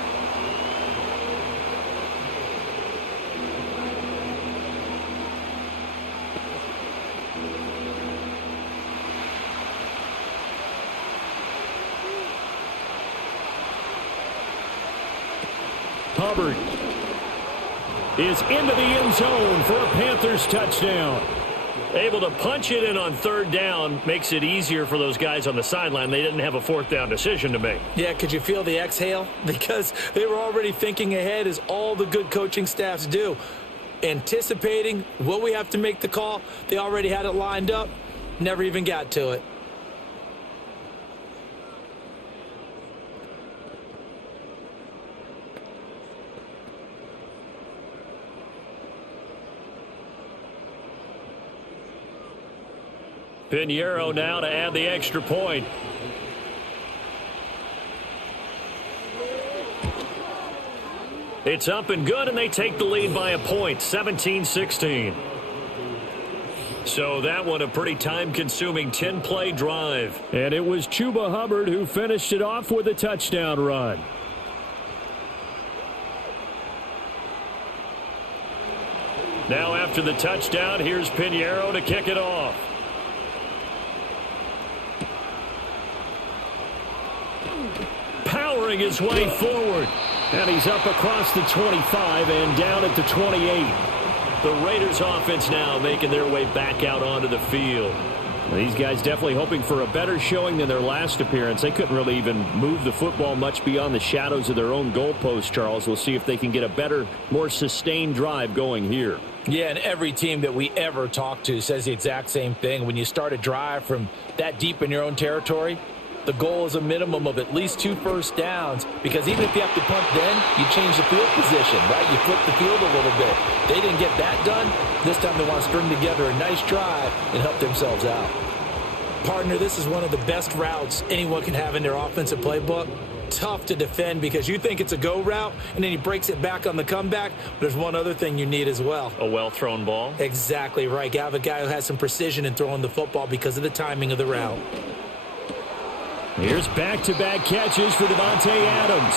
Hubbard is into the end zone for a Panthers touchdown. Able to punch it in on 3rd down makes it easier for those guys on the sideline. They didn't have a 4th down decision to make. Yeah, could you feel the exhale? Because they were already thinking ahead, as all the good coaching staffs do. Anticipating, will we have to make the call? They already had it lined up. Never even got to it. Pinheiro now to add the extra point. It's up and good, and they take the lead by a point, 17-16. So that one a pretty time-consuming 10-play drive. And it was Chuba Hubbard who finished it off with a touchdown run. Now after the touchdown, here's Pinheiro to kick it off. Powering his way forward. And he's up across the 25 and down at the 28. The Raiders offense now making their way back out onto the field. These guys definitely hoping for a better showing than their last appearance. They couldn't really even move the football much beyond the shadows of their own goalpost, Charles. We'll see if they can get a better, more sustained drive going here. Yeah, and every team that we ever talk to says the exact same thing. When you start a drive from that deep in your own territory, the goal is a minimum of at least 2 first downs, because even if you have to punt then, you change the field position, right? You flip the field a little bit. They didn't get that done. This time they want to string together a nice drive and help themselves out. Partner, this is one of the best routes anyone can have in their offensive playbook. Tough to defend because you think it's a go route, and then he breaks it back on the comeback. But there's one other thing you need as well. A well-thrown ball? Exactly right. You have a guy who has some precision in throwing the football because of the timing of the route. Here's back-to-back catches for Devontae Adams.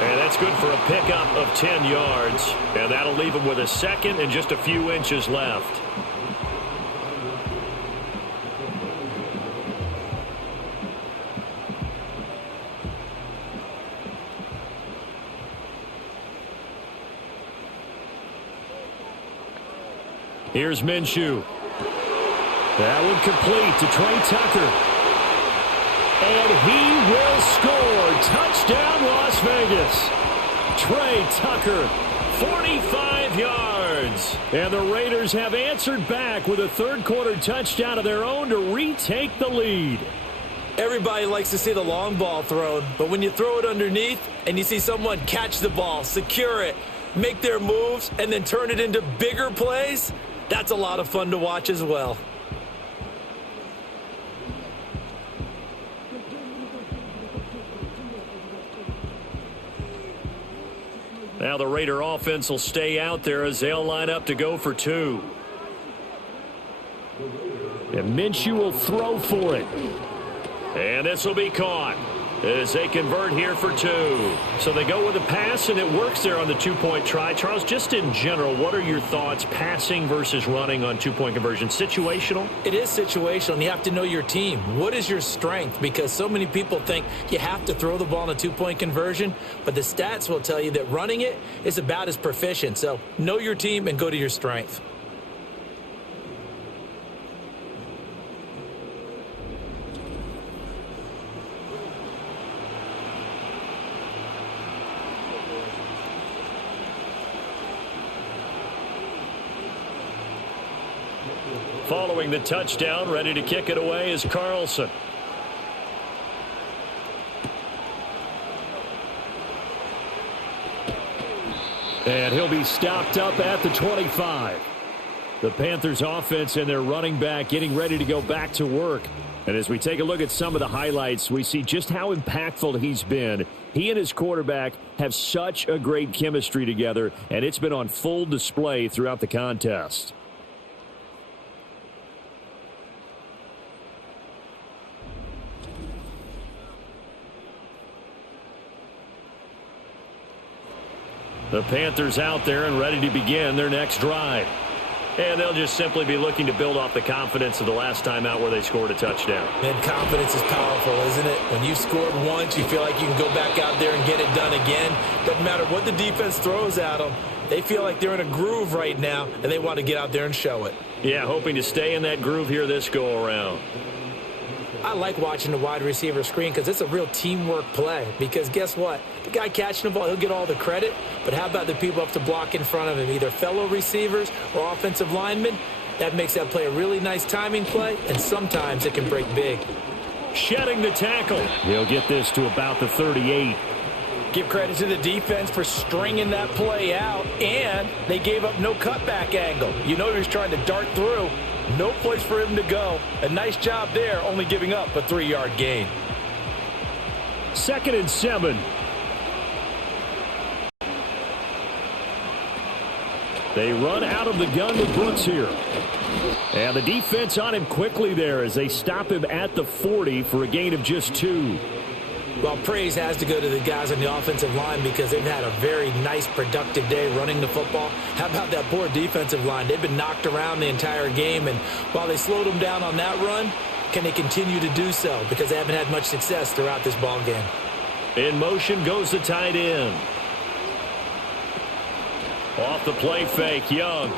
And that's good for a pickup of 10 yards. And that'll leave him with a second and just a few inches left. Here's Minshew. That one complete to Trey Tucker. And he will score. Touchdown, Las Vegas. Trey Tucker, 45 yards. And the Raiders have answered back with a third-quarter touchdown of their own to retake the lead. Everybody likes to see the long ball thrown, but when you throw it underneath and you see someone catch the ball, secure it, make their moves, and then turn it into bigger plays, that's a lot of fun to watch as well. Now the Raider offense will stay out there as they'll line up to go for 2. And Minshew will throw for it. And this will be caught. as they convert here for 2. So they go with a pass, and it works there on the 2-point try. Charles, just in general, what are your thoughts passing versus running on 2-point conversion? Situational? It is situational, and you have to know your team. What is your strength? Because so many people think you have to throw the ball in a 2-point conversion, but the stats will tell you that running it is about as proficient. So know your team and go to your strength. Following the touchdown, ready to kick it away is Carlson. And he'll be stopped up at the 25. The Panthers offense and their running back getting ready to go back to work. And as we take a look at some of the highlights, we see just how impactful he's been. He and his quarterback have such a great chemistry together, and it's been on full display throughout the contest. The Panthers out there and ready to begin their next drive. And they'll just simply be looking to build off the confidence of the last time out where they scored a touchdown. And confidence is powerful, isn't it? When you've scored once, you feel like you can go back out there and get it done again. Doesn't matter what the defense throws at them. They feel like they're in a groove right now, and they want to get out there and show it. Yeah, hoping to stay in that groove here this go-around. I like watching the wide receiver screen because it's a real teamwork play. Because guess what? The guy catching the ball, he'll get all the credit. But how about the people up to block in front of him, either fellow receivers or offensive linemen? That makes that play a really nice timing play, and sometimes it can break big. Shedding the tackle. He'll get this to about the 38. Give credit to the defense for stringing that play out, and they gave up no cutback angle. You know he was trying to dart through. No place for him to go. A nice job there, only giving up a 3-yard gain. 2nd and 7. They run out of the gun with Brooks here. And the defense on him quickly there as they stop him at the 40 for a gain of just 2. Well, praise has to go to the guys on the offensive line because they've had a very nice, productive day running the football. How about that poor defensive line? They've been knocked around the entire game, and while they slowed them down on that run, can they continue to do so? Because they haven't had much success throughout this ball game. In motion goes the tight end. Off the play fake, Young.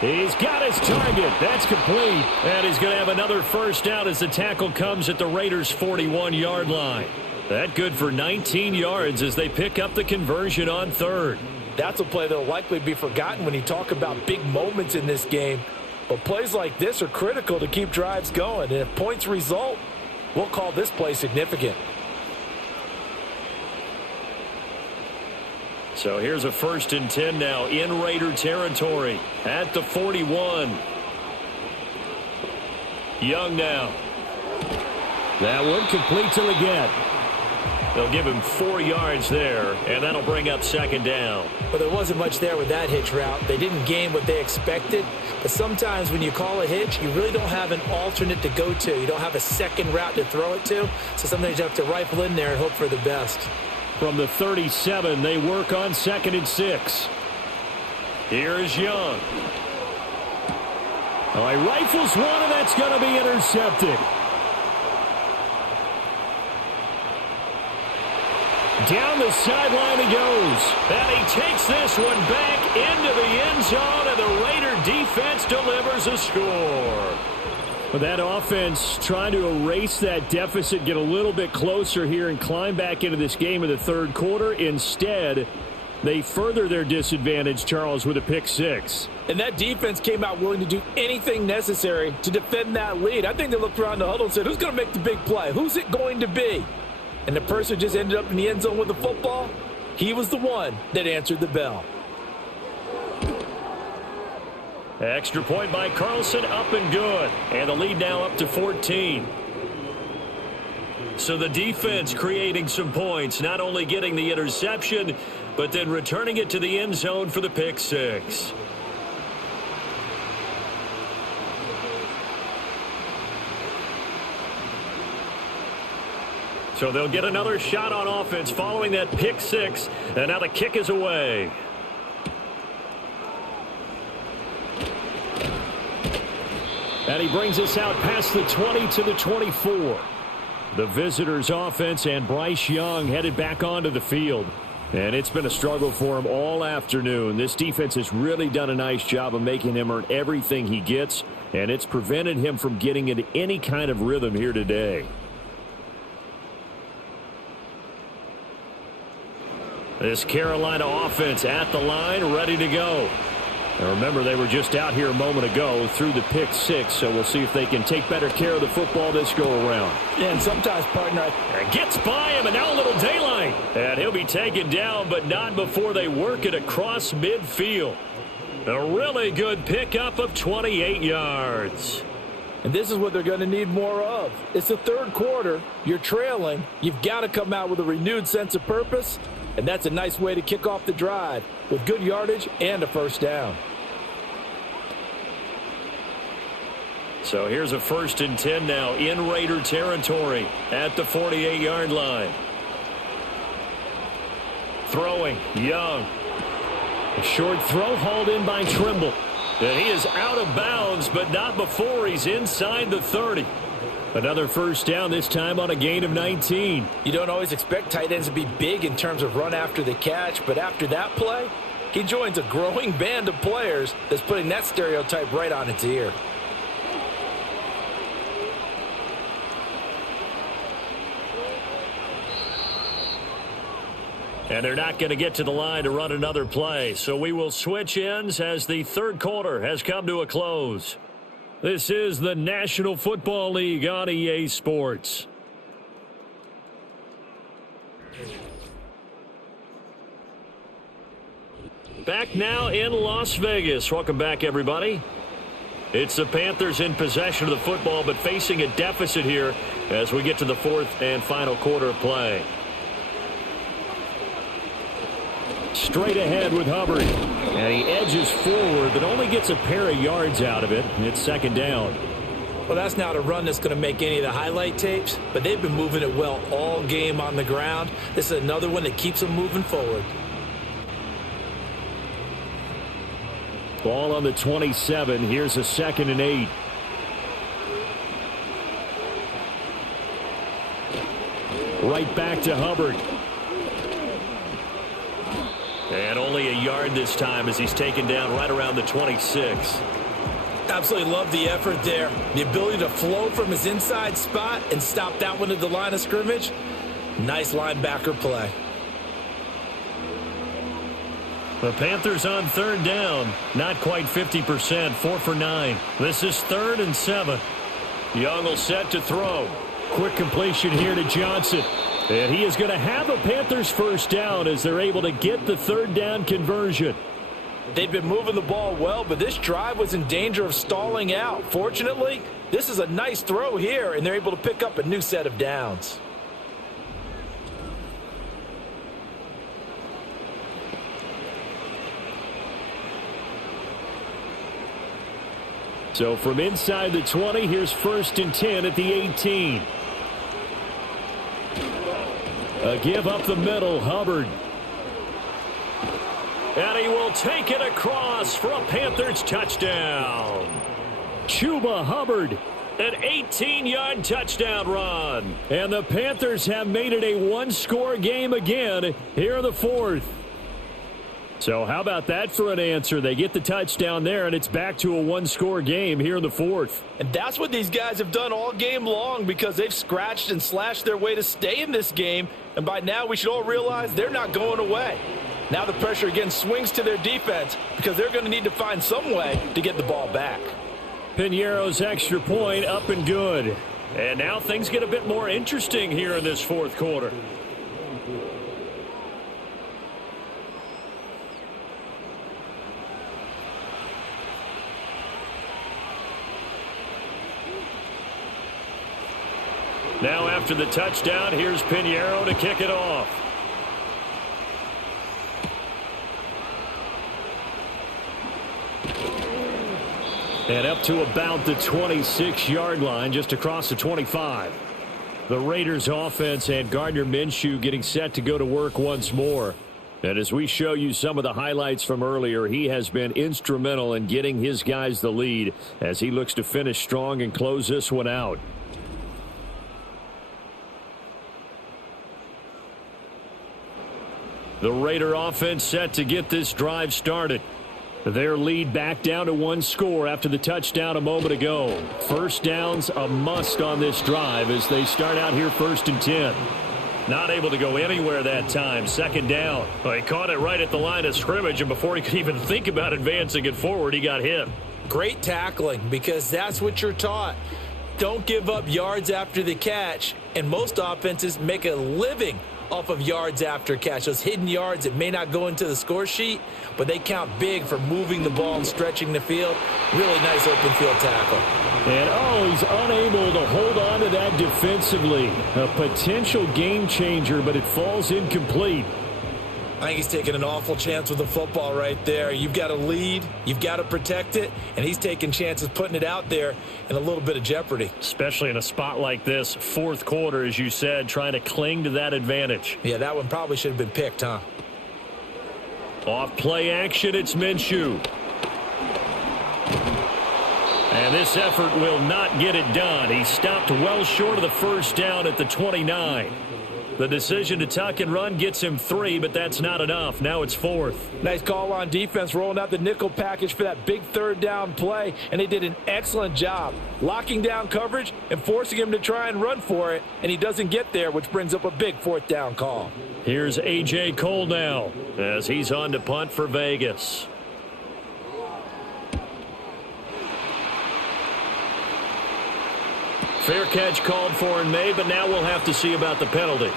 He's got his target. That's complete. And he's going to have another first down as the tackle comes at the Raiders' 41-yard line. That good for 19 yards as they pick up the conversion on 3rd. That's a play that will likely be forgotten when you talk about big moments in this game. But plays like this are critical to keep drives going. And if points result, we'll call this play significant. So here's a 1st and 10 now in Raider territory at the 41. Young now. That one complete to Leggett. They'll give him 4 yards there, and that'll bring up 2nd down. Well, there wasn't much there with that hitch route. They didn't gain what they expected. But sometimes when you call a hitch, you really don't have an alternate to go to. You don't have a second route to throw it to. So sometimes you have to rifle in there and hope for the best. From the 37, they work on 2nd and 6. Here's Young. Oh, he rifles one, and that's going to be intercepted. Down the sideline he goes. And he takes this one back into the end zone, and the Raider defense delivers a score. Well, that offense trying to erase that deficit, get a little bit closer here, and climb back into this game in the 3rd quarter. Instead, they further their disadvantage, Charles, with a pick 6. And that defense came out willing to do anything necessary to defend that lead. I think they looked around the huddle and said, who's going to make the big play? Who's it going to be? And the person just ended up in the end zone with the football. He was the one that answered the bell. Extra point by Carlson, up and good. And the lead now up to 14. So the defense creating some points, not only getting the interception, but then returning it to the end zone for the pick 6. So they'll get another shot on offense following that pick six. And now the kick is away. And he brings us out past the 20 to the 24. The visitors' offense and Bryce Young headed back onto the field. And it's been a struggle for him all afternoon. This defense has really done a nice job of making him earn everything he gets. And it's prevented him from getting into any kind of rhythm here today. This Carolina offense at the line, ready to go. Now remember, they were just out here a moment ago through the pick six, so we'll see if they can take better care of the football this go-around. Yeah, and sometimes, partner, gets by him, and now a little daylight. And he'll be taken down, but not before they work it across midfield. A really good pickup of 28 yards. and this is what they're going to need more of. It's the third quarter. You're trailing. You've got to come out with a renewed sense of purpose, and that's a nice way to kick off the drive with good yardage and a first down. So here's a 1st and 10 now in Raider territory at the 48-yard line. Throwing, Young. A short throw hauled in by Trimble. And he is out of bounds, but not before he's inside the 30. Another first down, this time on a gain of 19. You don't always expect tight ends to be big in terms of run after the catch, but after that play, he joins a growing band of players that's putting that stereotype right on its ear. And they're not going to get to the line to run another play. So we will switch ends as the third quarter has come to a close. This is the National Football League on EA Sports. Back now in Las Vegas. Welcome back, everybody. It's the Panthers in possession of the football, but facing a deficit here as we get to the fourth and final quarter of play. Straight ahead with Hubbard. And he edges forward, but only gets a pair of yards out of it. It's second down. Well, that's not a run that's going to make any of the highlight tapes, but they've been moving it well all game on the ground. This is another one that keeps them moving forward. Ball on the 27. Here's a 2nd and 8. Right back to Hubbard. And only a yard this time as he's taken down right around the 26. Absolutely love the effort there. The ability to flow from his inside spot and stop that one at the line of scrimmage. Nice linebacker play. The Panthers on third down. Not quite 50%. 4 for 9. This is 3rd and 7. Young will set to throw. Quick completion here to Johnson. And he is going to have a Panthers first down as they're able to get the third down conversion. They've been moving the ball well, but this drive was in danger of stalling out. Fortunately, this is a nice throw here, and they're able to pick up a new set of downs. So from inside the 20, here's 1st and 10 at the 18. A give up the middle, Hubbard. And he will take it across for a Panthers touchdown. Chuba Hubbard, an 18-yard touchdown run. And the Panthers have made it a one-score game again here in the fourth. So how about that for an answer? They get the touchdown there, and it's back to a one-score game here in the fourth. And that's what these guys have done all game long because they've scratched and slashed their way to stay in this game. And by now, we should all realize they're not going away. Now the pressure again swings to their defense because they're going to need to find some way to get the ball back. Piñeiro's extra point up and good. And now things get a bit more interesting here in this fourth quarter. Now after the touchdown, here's Piñeiro to kick it off. And up to about the 26-yard line, just across the 25. The Raiders offense and Gardner Minshew getting set to go to work once more. And as we show you some of the highlights from earlier, he has been instrumental in getting his guys the lead as he looks to finish strong and close this one out. The Raider offense set to get this drive started. Their lead back down to one score after the touchdown a moment ago. First down's a must on this drive as they start out here 1st and 10. Not able to go anywhere that time. Second down. Well, he caught it right at the line of scrimmage, and before he could even think about advancing it forward, he got hit. Great tackling, because that's what you're taught. Don't give up yards after the catch, and most offenses make a living off of yards after catch. Those hidden yards that may not go into the score sheet, but they count big for moving the ball and stretching the field. Really nice open field tackle. And, he's unable to hold on to that defensively. A potential game changer, but it falls incomplete. I think he's taking an awful chance with the football right there. You've got to lead, you've got to protect it, and he's taking chances putting it out there in a little bit of jeopardy. Especially in a spot like this, 4th quarter, as you said, trying to cling to that advantage. Yeah, that one probably should have been picked, huh? Off play action, it's Minshew. And this effort will not get it done. He stopped well short of the first down at the 29. The decision to tuck and run gets him 3, but that's not enough. Now it's 4th. Nice call on defense, rolling out the nickel package for that big 3rd down play, and they did an excellent job locking down coverage and forcing him to try and run for it, and he doesn't get there, which brings up a big 4th down call. Here's A.J. Cole now as he's on to punt for Vegas. Fair catch called for and made, but now we'll have to see about the penalty.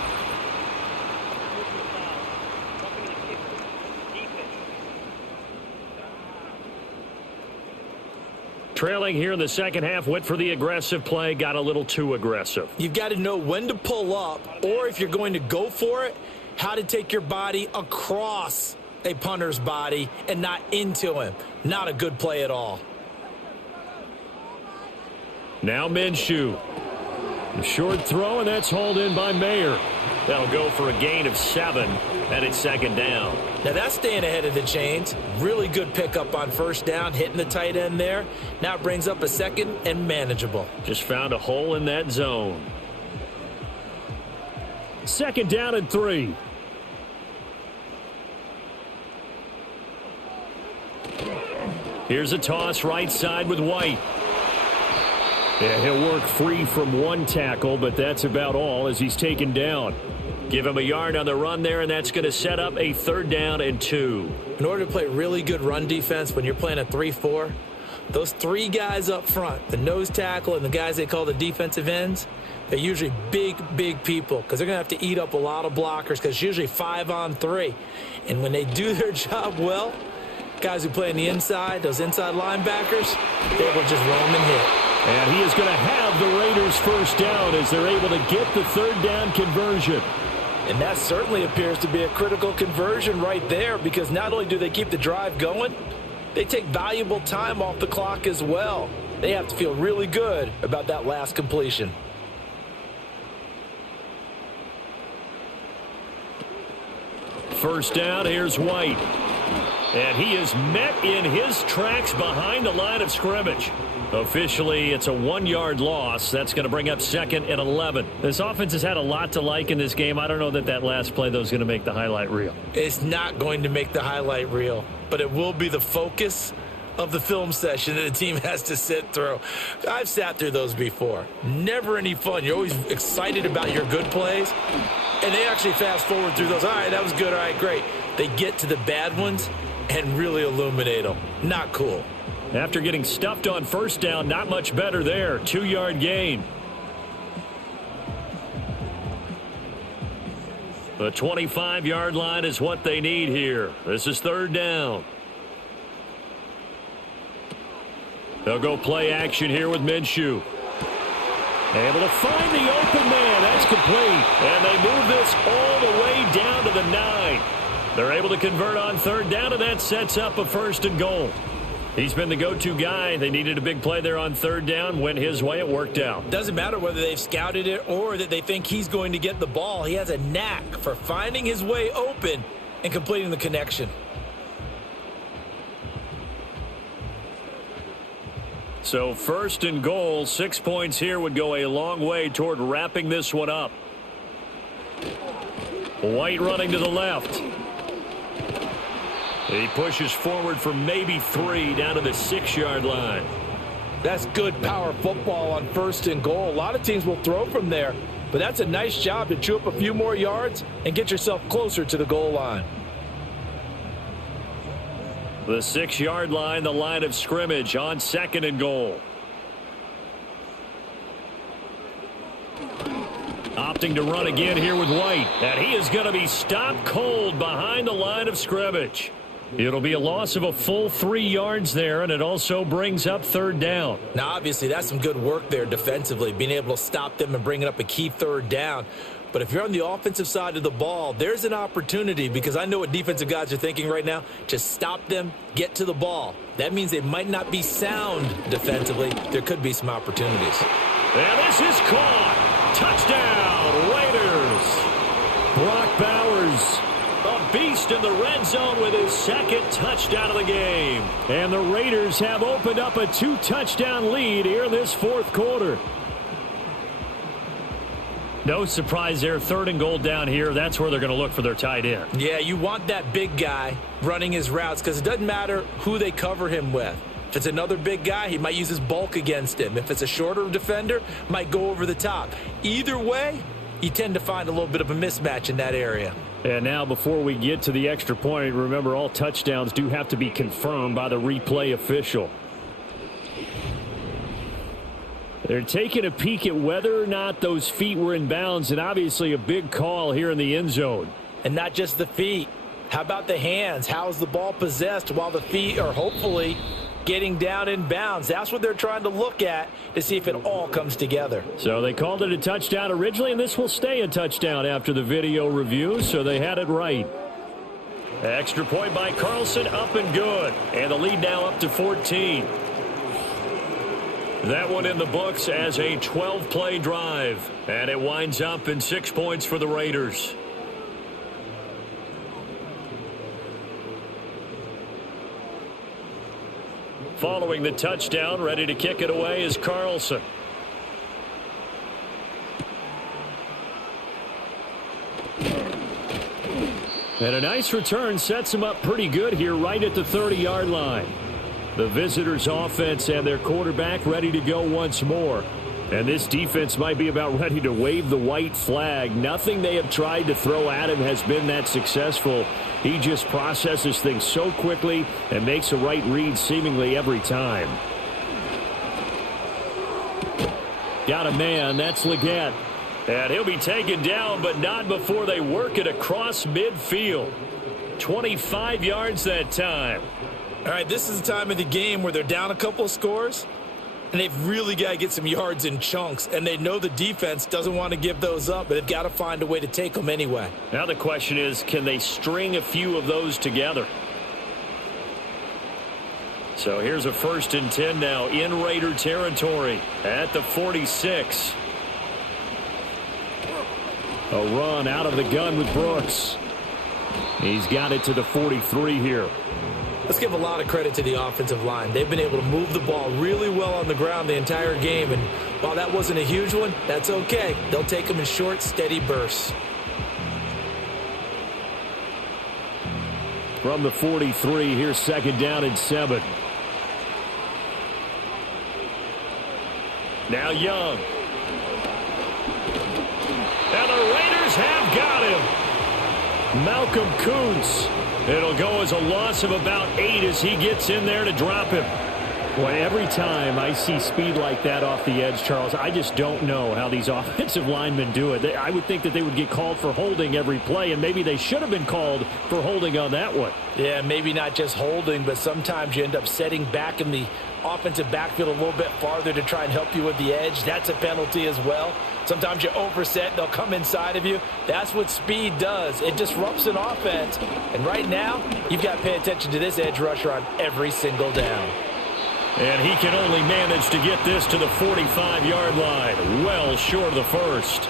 Trailing here in the second half, went for the aggressive play, got a little too aggressive. You've got to know when to pull up, or if you're going to go for it, how to take your body across a punter's body and not into him. Not a good play at all. Now Minshew. A short throw, and that's hauled in by Mayer. That'll go for a gain of 7, and it's 2nd down. Now that's staying ahead of the chains. Really good pickup on 1st down, hitting the tight end there. Now it brings up a 2nd and manageable. Just found a hole in that zone. 2nd down and 3. Here's a toss right side with White. Yeah, he'll work free from one tackle, but that's about all as he's taken down. Give him a yard on the run there, and that's going to set up a 3rd down and 2. In order to play really good run defense when you're playing a 3-4, those 3 guys up front, the nose tackle and the guys they call the defensive ends, they're usually big people because they're going to have to eat up a lot of blockers because it's usually 5-on-3. And when they do their job well, guys who play on the inside, those inside linebackers, they will just roam and hit. And he is going to have the Raiders 1st down as they're able to get the 3rd down conversion. And that certainly appears to be a critical conversion right there because not only do they keep the drive going, they take valuable time off the clock as well. They have to feel really good about that last completion. First down, here's White. And he is met in his tracks behind the line of scrimmage. Officially, it's a 1-yard loss. That's going to bring up 2nd and 11. This offense has had a lot to like in this game. I don't know that last play, though, is going to make the highlight reel. It's not going to make the highlight reel, but it will be the focus of the film session that the team has to sit through. I've sat through those before. Never any fun. You're always excited about your good plays, and they actually fast forward through those. All right, that was good. All right, great. They get to the bad ones and really illuminate them. Not cool. After getting stuffed on 1st down, not much better there. 2-yard gain. The 25-yard line is what they need here. This is 3rd down. They'll go play action here with Minshew. Able to find the open man. That's complete. And they move this all the way down to the 9. They're able to convert on 3rd down, and that sets up a 1st and goal. He's been the go-to guy. They needed a big play there on third down. Went his way. It worked out. Doesn't matter whether they've scouted it or that they think he's going to get the ball. He has a knack for finding his way open and completing the connection. So first and goal, 6 points here would go a long way toward wrapping this one up. White running to the left. He pushes forward for maybe 3 down to the 6-yard line. That's good power football on first and goal. A lot of teams will throw from there, but that's a nice job to chew up a few more yards and get yourself closer to the goal line. The 6-yard line, the line of scrimmage on second and goal. Opting to run again here with White. And he is going to be stopped cold behind the line of scrimmage. It'll be a loss of a full 3 yards there, and it also brings up third down. Now, obviously, that's some good work there defensively, being able to stop them and bringing up a key third down. But if you're on the offensive side of the ball, there's an opportunity, because I know what defensive guys are thinking right now. Just stop them, get to the ball. That means they might not be sound defensively. There could be some opportunities. And this is caught. Touchdown, Raiders. Brock Bowers, a beast in the red zone with his second touchdown of the game. And the Raiders have opened up a 2-touchdown lead here in this fourth quarter. No surprise there, third and goal down here. That's where they're going to look for their tight end. Yeah, you want that big guy running his routes, because it doesn't matter who they cover him with. If it's another big guy, he might use his bulk against him. If it's a shorter defender, might go over the top. Either way, you tend to find a little bit of a mismatch in that area. And now before we get to the extra point, remember all touchdowns do have to be confirmed by the replay official. They're taking a peek at whether or not those feet were in bounds, and obviously a big call here in the end zone. And not just the feet. How about the hands? How is the ball possessed while the feet are hopefully getting down in bounds? That's what they're trying to look at to see if it all comes together. So they called it a touchdown originally, and this will stay a touchdown after the video review, so they had it right. Extra point by Carlson, up and good. And the lead now up to 14. That one in the books as a 12-play drive. And it winds up in 6 points for the Raiders. Following the touchdown, ready to kick it away is Carlson. And a nice return sets him up pretty good here right at the 30-yard line. The visitors' offense and their quarterback ready to go once more. And this defense might be about ready to wave the white flag. Nothing they have tried to throw at him has been that successful. He just processes things so quickly and makes a right read seemingly every time. Got a man. That's Leggett. And he'll be taken down, but not before they work it across midfield. 25 yards that time. All right, this is the time of the game where they're down a couple of scores, and they've really got to get some yards in chunks, and they know the defense doesn't want to give those up, but they've got to find a way to take them anyway. Now the question is, can they string a few of those together? So here's a 1st and 10 now in Raider territory at the 46. A run out of the gun with Brooks. He's got it to the 43 here. Let's give a lot of credit to the offensive line. They've been able to move the ball really well on the ground the entire game, and while that wasn't a huge one, that's okay. They'll take them in short, steady bursts. From the 43, here's 2nd down and 7. Now Young. And the Raiders have got him. Malcolm Kuntz. It'll go as a loss of about 8 as he gets in there to drop him. Well, every time I see speed like that off the edge, Charles, I just don't know how these offensive linemen do it. I would think that they would get called for holding every play, and maybe they should have been called for holding on that one. Yeah, maybe not just holding, but sometimes you end up setting back in the offensive backfield a little bit farther to try and help you with the edge. That's a penalty as well. Sometimes you overset, they'll come inside of you. That's what speed does. It disrupts an offense. And right now, you've got to pay attention to this edge rusher on every single down. And he can only manage to get this to the 45-yard line, well short of the first.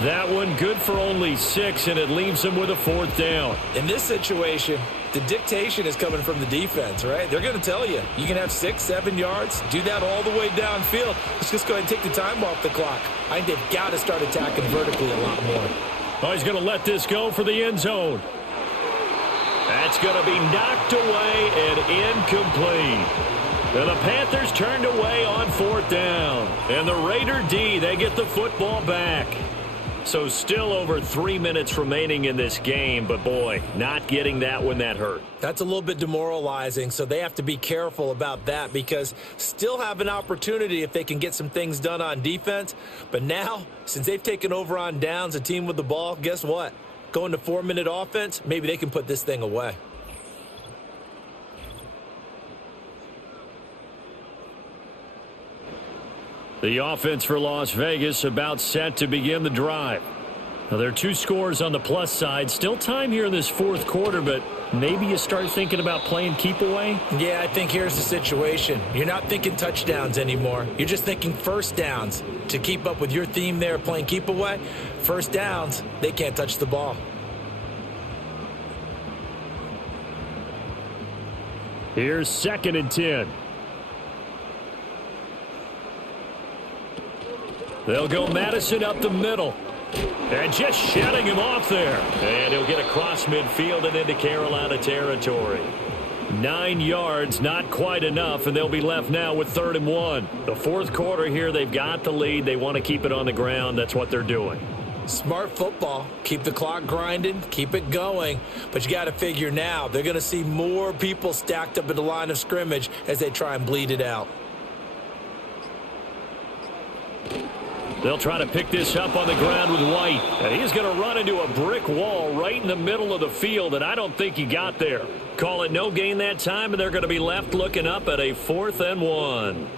That one good for only 6, and it leaves him with a 4th down. In this situation, the dictation is coming from the defense, right? They're going to tell you, you can have 6, 7 yards, do that all the way downfield. Let's just go ahead and take the time off the clock. I think they've got to start attacking vertically a lot more. Oh, he's going to let this go for the end zone. That's going to be knocked away and incomplete. And the Panthers turned away on 4th down. And the Raider D, they get the football back. So still over 3 minutes remaining in this game, but boy, not getting that one that hurt. That's a little bit demoralizing, so they have to be careful about that because still have an opportunity if they can get some things done on defense. But now, since they've taken over on downs, a team with the ball, guess what? Going to 4-minute offense, maybe they can put this thing away. The offense for Las Vegas about set to begin the drive. Now, there are 2 scores on the plus side. Still time here in this 4th quarter, but maybe you start thinking about playing keep away? Yeah, I think here's the situation. You're not thinking touchdowns anymore. You're just thinking first downs. To keep up with your theme there, playing keep away, first downs, they can't touch the ball. Here's 2nd and 10. They'll go Madison up the middle. And just shutting him off there. And he'll get across midfield and into Carolina territory. 9 yards, not quite enough, and they'll be left now with 3rd and 1. The 4th quarter here, they've got the lead. They want to keep it on the ground. That's what they're doing. Smart football. Keep the clock grinding. Keep it going. But you got to figure now, they're going to see more people stacked up at the line of scrimmage as they try and bleed it out. They'll try to pick this up on the ground with White. And he's going to run into a brick wall right in the middle of the field, and I don't think he got there. Call it no gain that time, and they're going to be left looking up at a 4th and 1.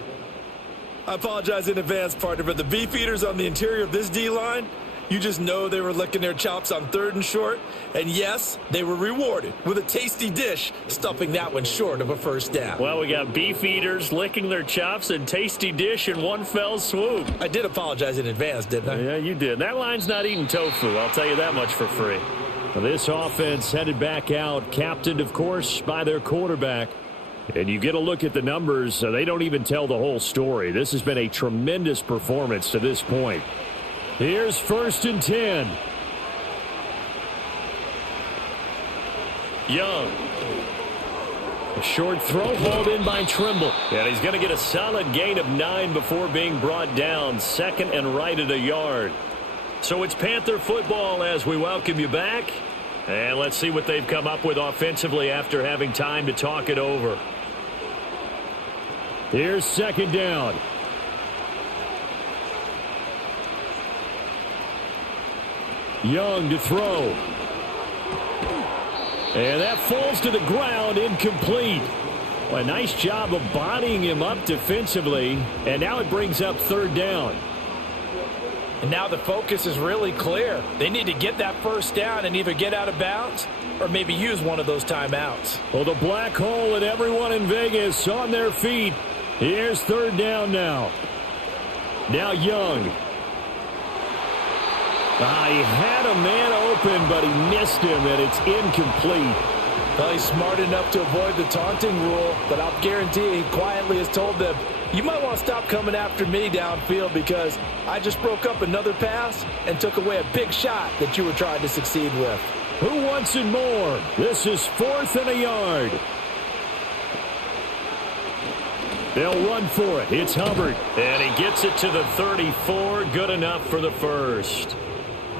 I apologize in advance, partner, but the beefeaters on the interior of this D-line, you just know they were licking their chops on 3rd and short. And yes, they were rewarded with a tasty dish, stuffing that one short of a first down. Well, we got beef eaters licking their chops and tasty dish in one fell swoop. I did apologize in advance, didn't I? Yeah, you did. That line's not eating tofu, I'll tell you that much for free. Well, this offense headed back out, captained, of course, by their quarterback. And you get a look at the numbers, they don't even tell the whole story. This has been a tremendous performance to this point. Here's 1st and 10. Young. A short throw hauled in by Trimble. And he's going to get a solid gain of 9 before being brought down. 2nd and right at a yard. So it's Panther football as we welcome you back. And let's see what they've come up with offensively after having time to talk it over. Here's 2nd down. Young to throw. And that falls to the ground, incomplete. Well, a nice job of bodying him up defensively. And now it brings up 3rd down. And now the focus is really clear. They need to get that first down and either get out of bounds or maybe use one of those timeouts. Well, the black hole and everyone in Vegas on their feet. Here's 3rd down now. Now Young. He had a man open, but he missed him, and it's incomplete. Well, he's smart enough to avoid the taunting rule, but I'll guarantee he quietly has told them, you might want to stop coming after me downfield because I just broke up another pass and took away a big shot that you were trying to succeed with. Who wants it more? This is 4th and a yard. They'll run for it. It's Hubbard. And he gets it to the 34. Good enough for the first.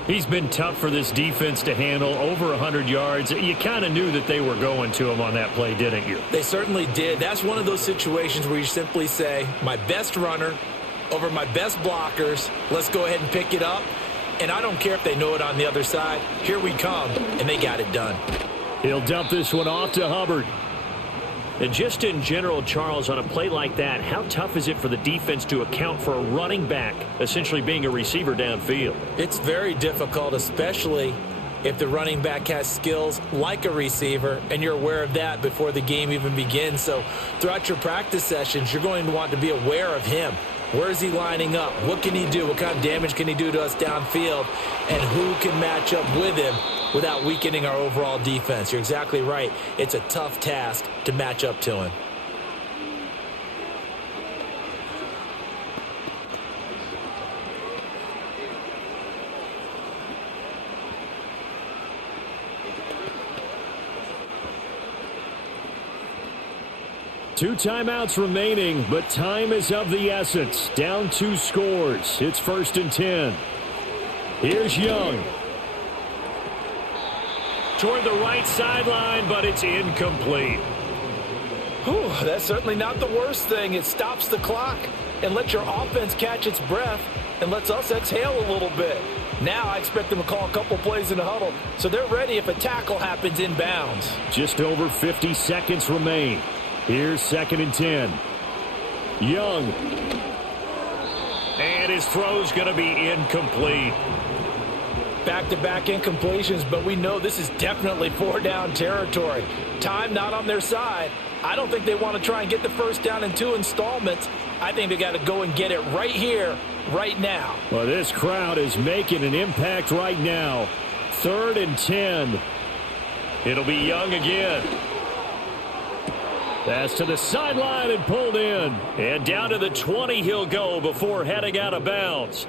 He's been tough for this defense to handle, over 100 yards. You kind of knew that they were going to him on that play, didn't you? They certainly did. That's one of those situations where you simply say, my best runner over my best blockers, let's go ahead and pick it up. And I don't care if they know it on the other side. Here we come, and they got it done. He'll dump this one off to Hubbard. And just in general, Charles, on a play like that, how tough is it for the defense to account for a running back essentially being a receiver downfield? It's very difficult, especially if the running back has skills like a receiver, and you're aware of that before the game even begins. So throughout your practice sessions, you're going to want to be aware of him. Where is he lining up? What can he do? What kind of damage can he do to us downfield? And who can match up with him without weakening our overall defense? You're exactly right. It's a tough task to match up to him. Two timeouts remaining, but time is of the essence. Down 2 scores. It's 1st and 10. Here's Young. Toward the right sideline, but it's incomplete. Whew, that's certainly not the worst thing. It stops the clock and lets your offense catch its breath and lets us exhale a little bit. Now I expect them to call a couple plays in the huddle, so they're ready if a tackle happens inbounds. Just over 50 seconds remain. Here's 2nd and 10. Young. And his throw's going to be incomplete. Back-to-back incompletions, but we know this is definitely 4-down territory. Time not on their side. I don't think they want to try and get the first down in 2 installments. I think they got to go and get it right here, right now. Well, this crowd is making an impact right now. 3rd and 10. It'll be Young again. Pass to the sideline and pulled in. And down to the 20 he'll go before heading out of bounds.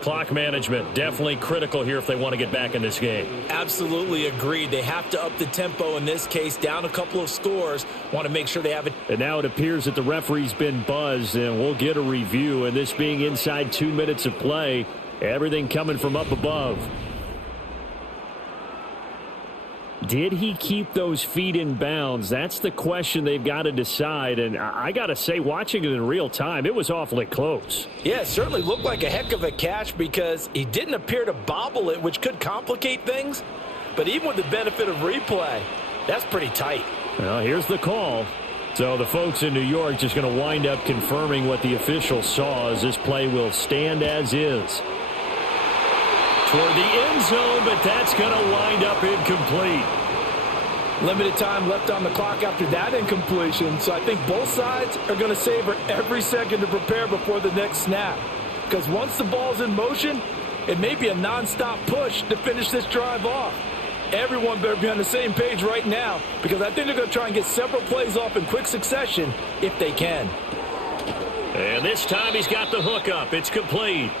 Clock management definitely critical here if they want to get back in this game. Absolutely agreed. They have to up the tempo in this case, down a couple of scores. Want to make sure they have it. And now it appears that the referee's been buzzed, and we'll get a review. And this being inside 2 minutes of play, everything coming from up above. Did he keep those feet in bounds? That's the question they've got to decide. And I got to say, watching it in real time, it was awfully close. Yeah, it certainly looked like a heck of a catch because he didn't appear to bobble it, which could complicate things. But even with the benefit of replay, that's pretty tight. Well, here's the call. So the folks in New York just going to wind up confirming what the official saw as this play will stand as is. Toward the end zone, but that's going to wind up incomplete. Limited time left on the clock after that incompletion, so I think both sides are going to savor every second to prepare before the next snap. Because once the ball's in motion, it may be a nonstop push to finish this drive off. Everyone better be on the same page right now because I think they're going to try and get several plays off in quick succession if they can. And this time he's got the hook up. It's complete.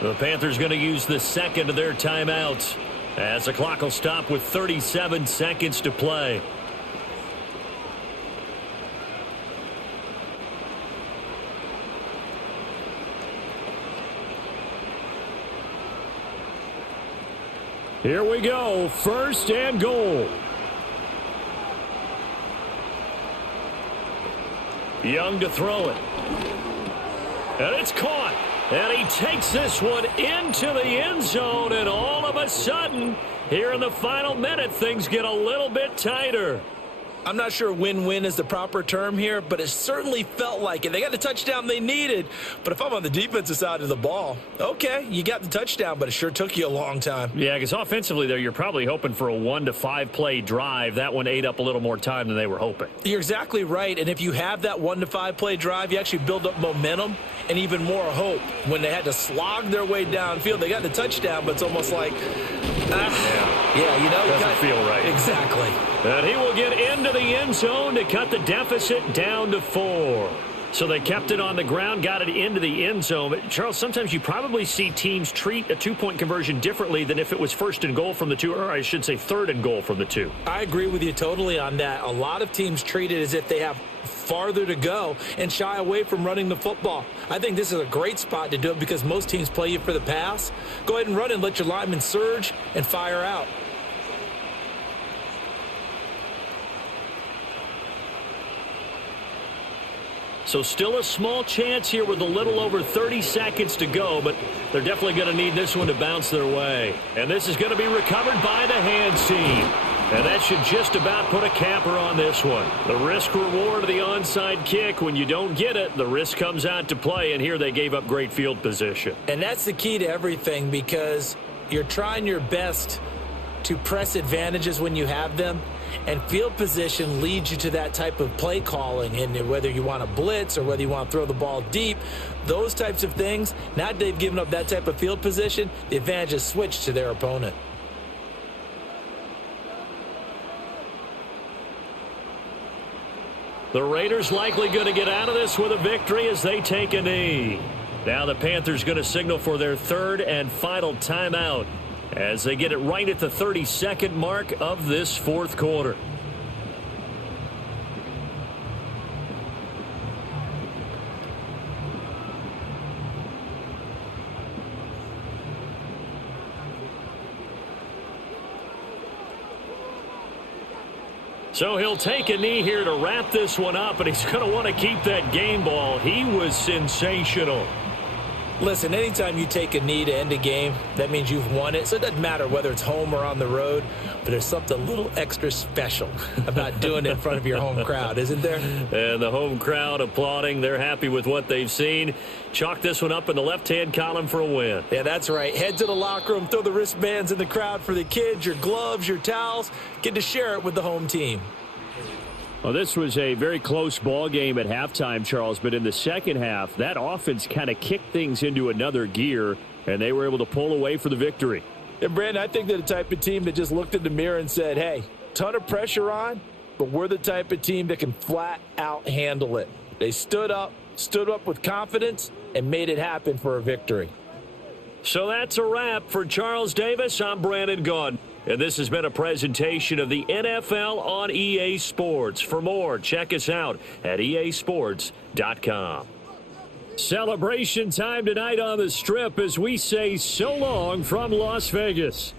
The Panthers going to use the second of their timeouts as the clock will stop with 37 seconds to play. Here we go. 1st and goal. Young to throw it. And it's caught. And he takes this one into the end zone, and all of a sudden, here in the final minute, things get a little bit tighter. I'm not sure win-win is the proper term here, but it certainly felt like it. They got the touchdown they needed, but if I'm on the defensive side of the ball, okay, you got the touchdown, but it sure took you a long time. Yeah, because offensively, though, you're probably hoping for a 1 to 5 play drive. That one ate up a little more time than they were hoping. You're exactly right, and if you have that 1 to 5 play drive, you actually build up momentum and even more hope. When they had to slog their way downfield, they got the touchdown, but it's almost like, yeah, you know. Doesn't feel right. Exactly. And he will get into the end zone to cut the deficit down to 4. So they kept it on the ground, got it into the end zone. But, Charles, sometimes you probably see teams treat a two-point conversion differently than if it was 1st and goal from the 2, or I should say 3rd and goal from the 2. I agree with you totally on that. A lot of teams treat it as if they have farther to go and shy away from running the football. I think this is a great spot to do it because most teams play you for the pass. Go ahead and run and let your linemen surge and fire out. So still a small chance here with a little over 30 seconds to go, but they're definitely going to need this one to bounce their way. And this is going to be recovered by the hands team. And that should just about put a capper on this one. The risk reward of the onside kick. When you don't get it, the risk comes out to play, and here they gave up great field position. And that's the key to everything, because you're trying your best to press advantages when you have them, and field position leads you to that type of play calling. And whether you want to blitz or whether you want to throw the ball deep, those types of things, now that they've given up that type of field position, the advantage is switched to their opponent. The Raiders likely going to get out of this with a victory as they take a knee. Now the Panthers going to signal for their third and final timeout as they get it right at the 32nd mark of this fourth quarter. So he'll take a knee here to wrap this one up, and he's going to want to keep that game ball. He was sensational. Listen, anytime you take a knee to end a game, that means you've won it. So it doesn't matter whether it's home or on the road, but there's something a little extra special about doing it in front of your home crowd, isn't there? And the home crowd applauding. They're happy with what they've seen. Chalk this one up in the left-hand column for a win. Yeah, that's right. Head to the locker room, throw the wristbands in the crowd for the kids, your gloves, your towels. Get to share it with the home team. Well, this was a very close ball game at halftime, Charles, but in the second half, that offense kind of kicked things into another gear, and they were able to pull away for the victory. And, Brandon, I think they're the type of team that just looked in the mirror and said, hey, ton of pressure on, but we're the type of team that can flat out handle it. They stood up with confidence, and made it happen for a victory. So that's a wrap for Charles Davis. I'm Brandon Gaudin. And this has been a presentation of the NFL on EA Sports. For more, check us out at easports.com. Celebration time tonight on the Strip as we say so long from Las Vegas.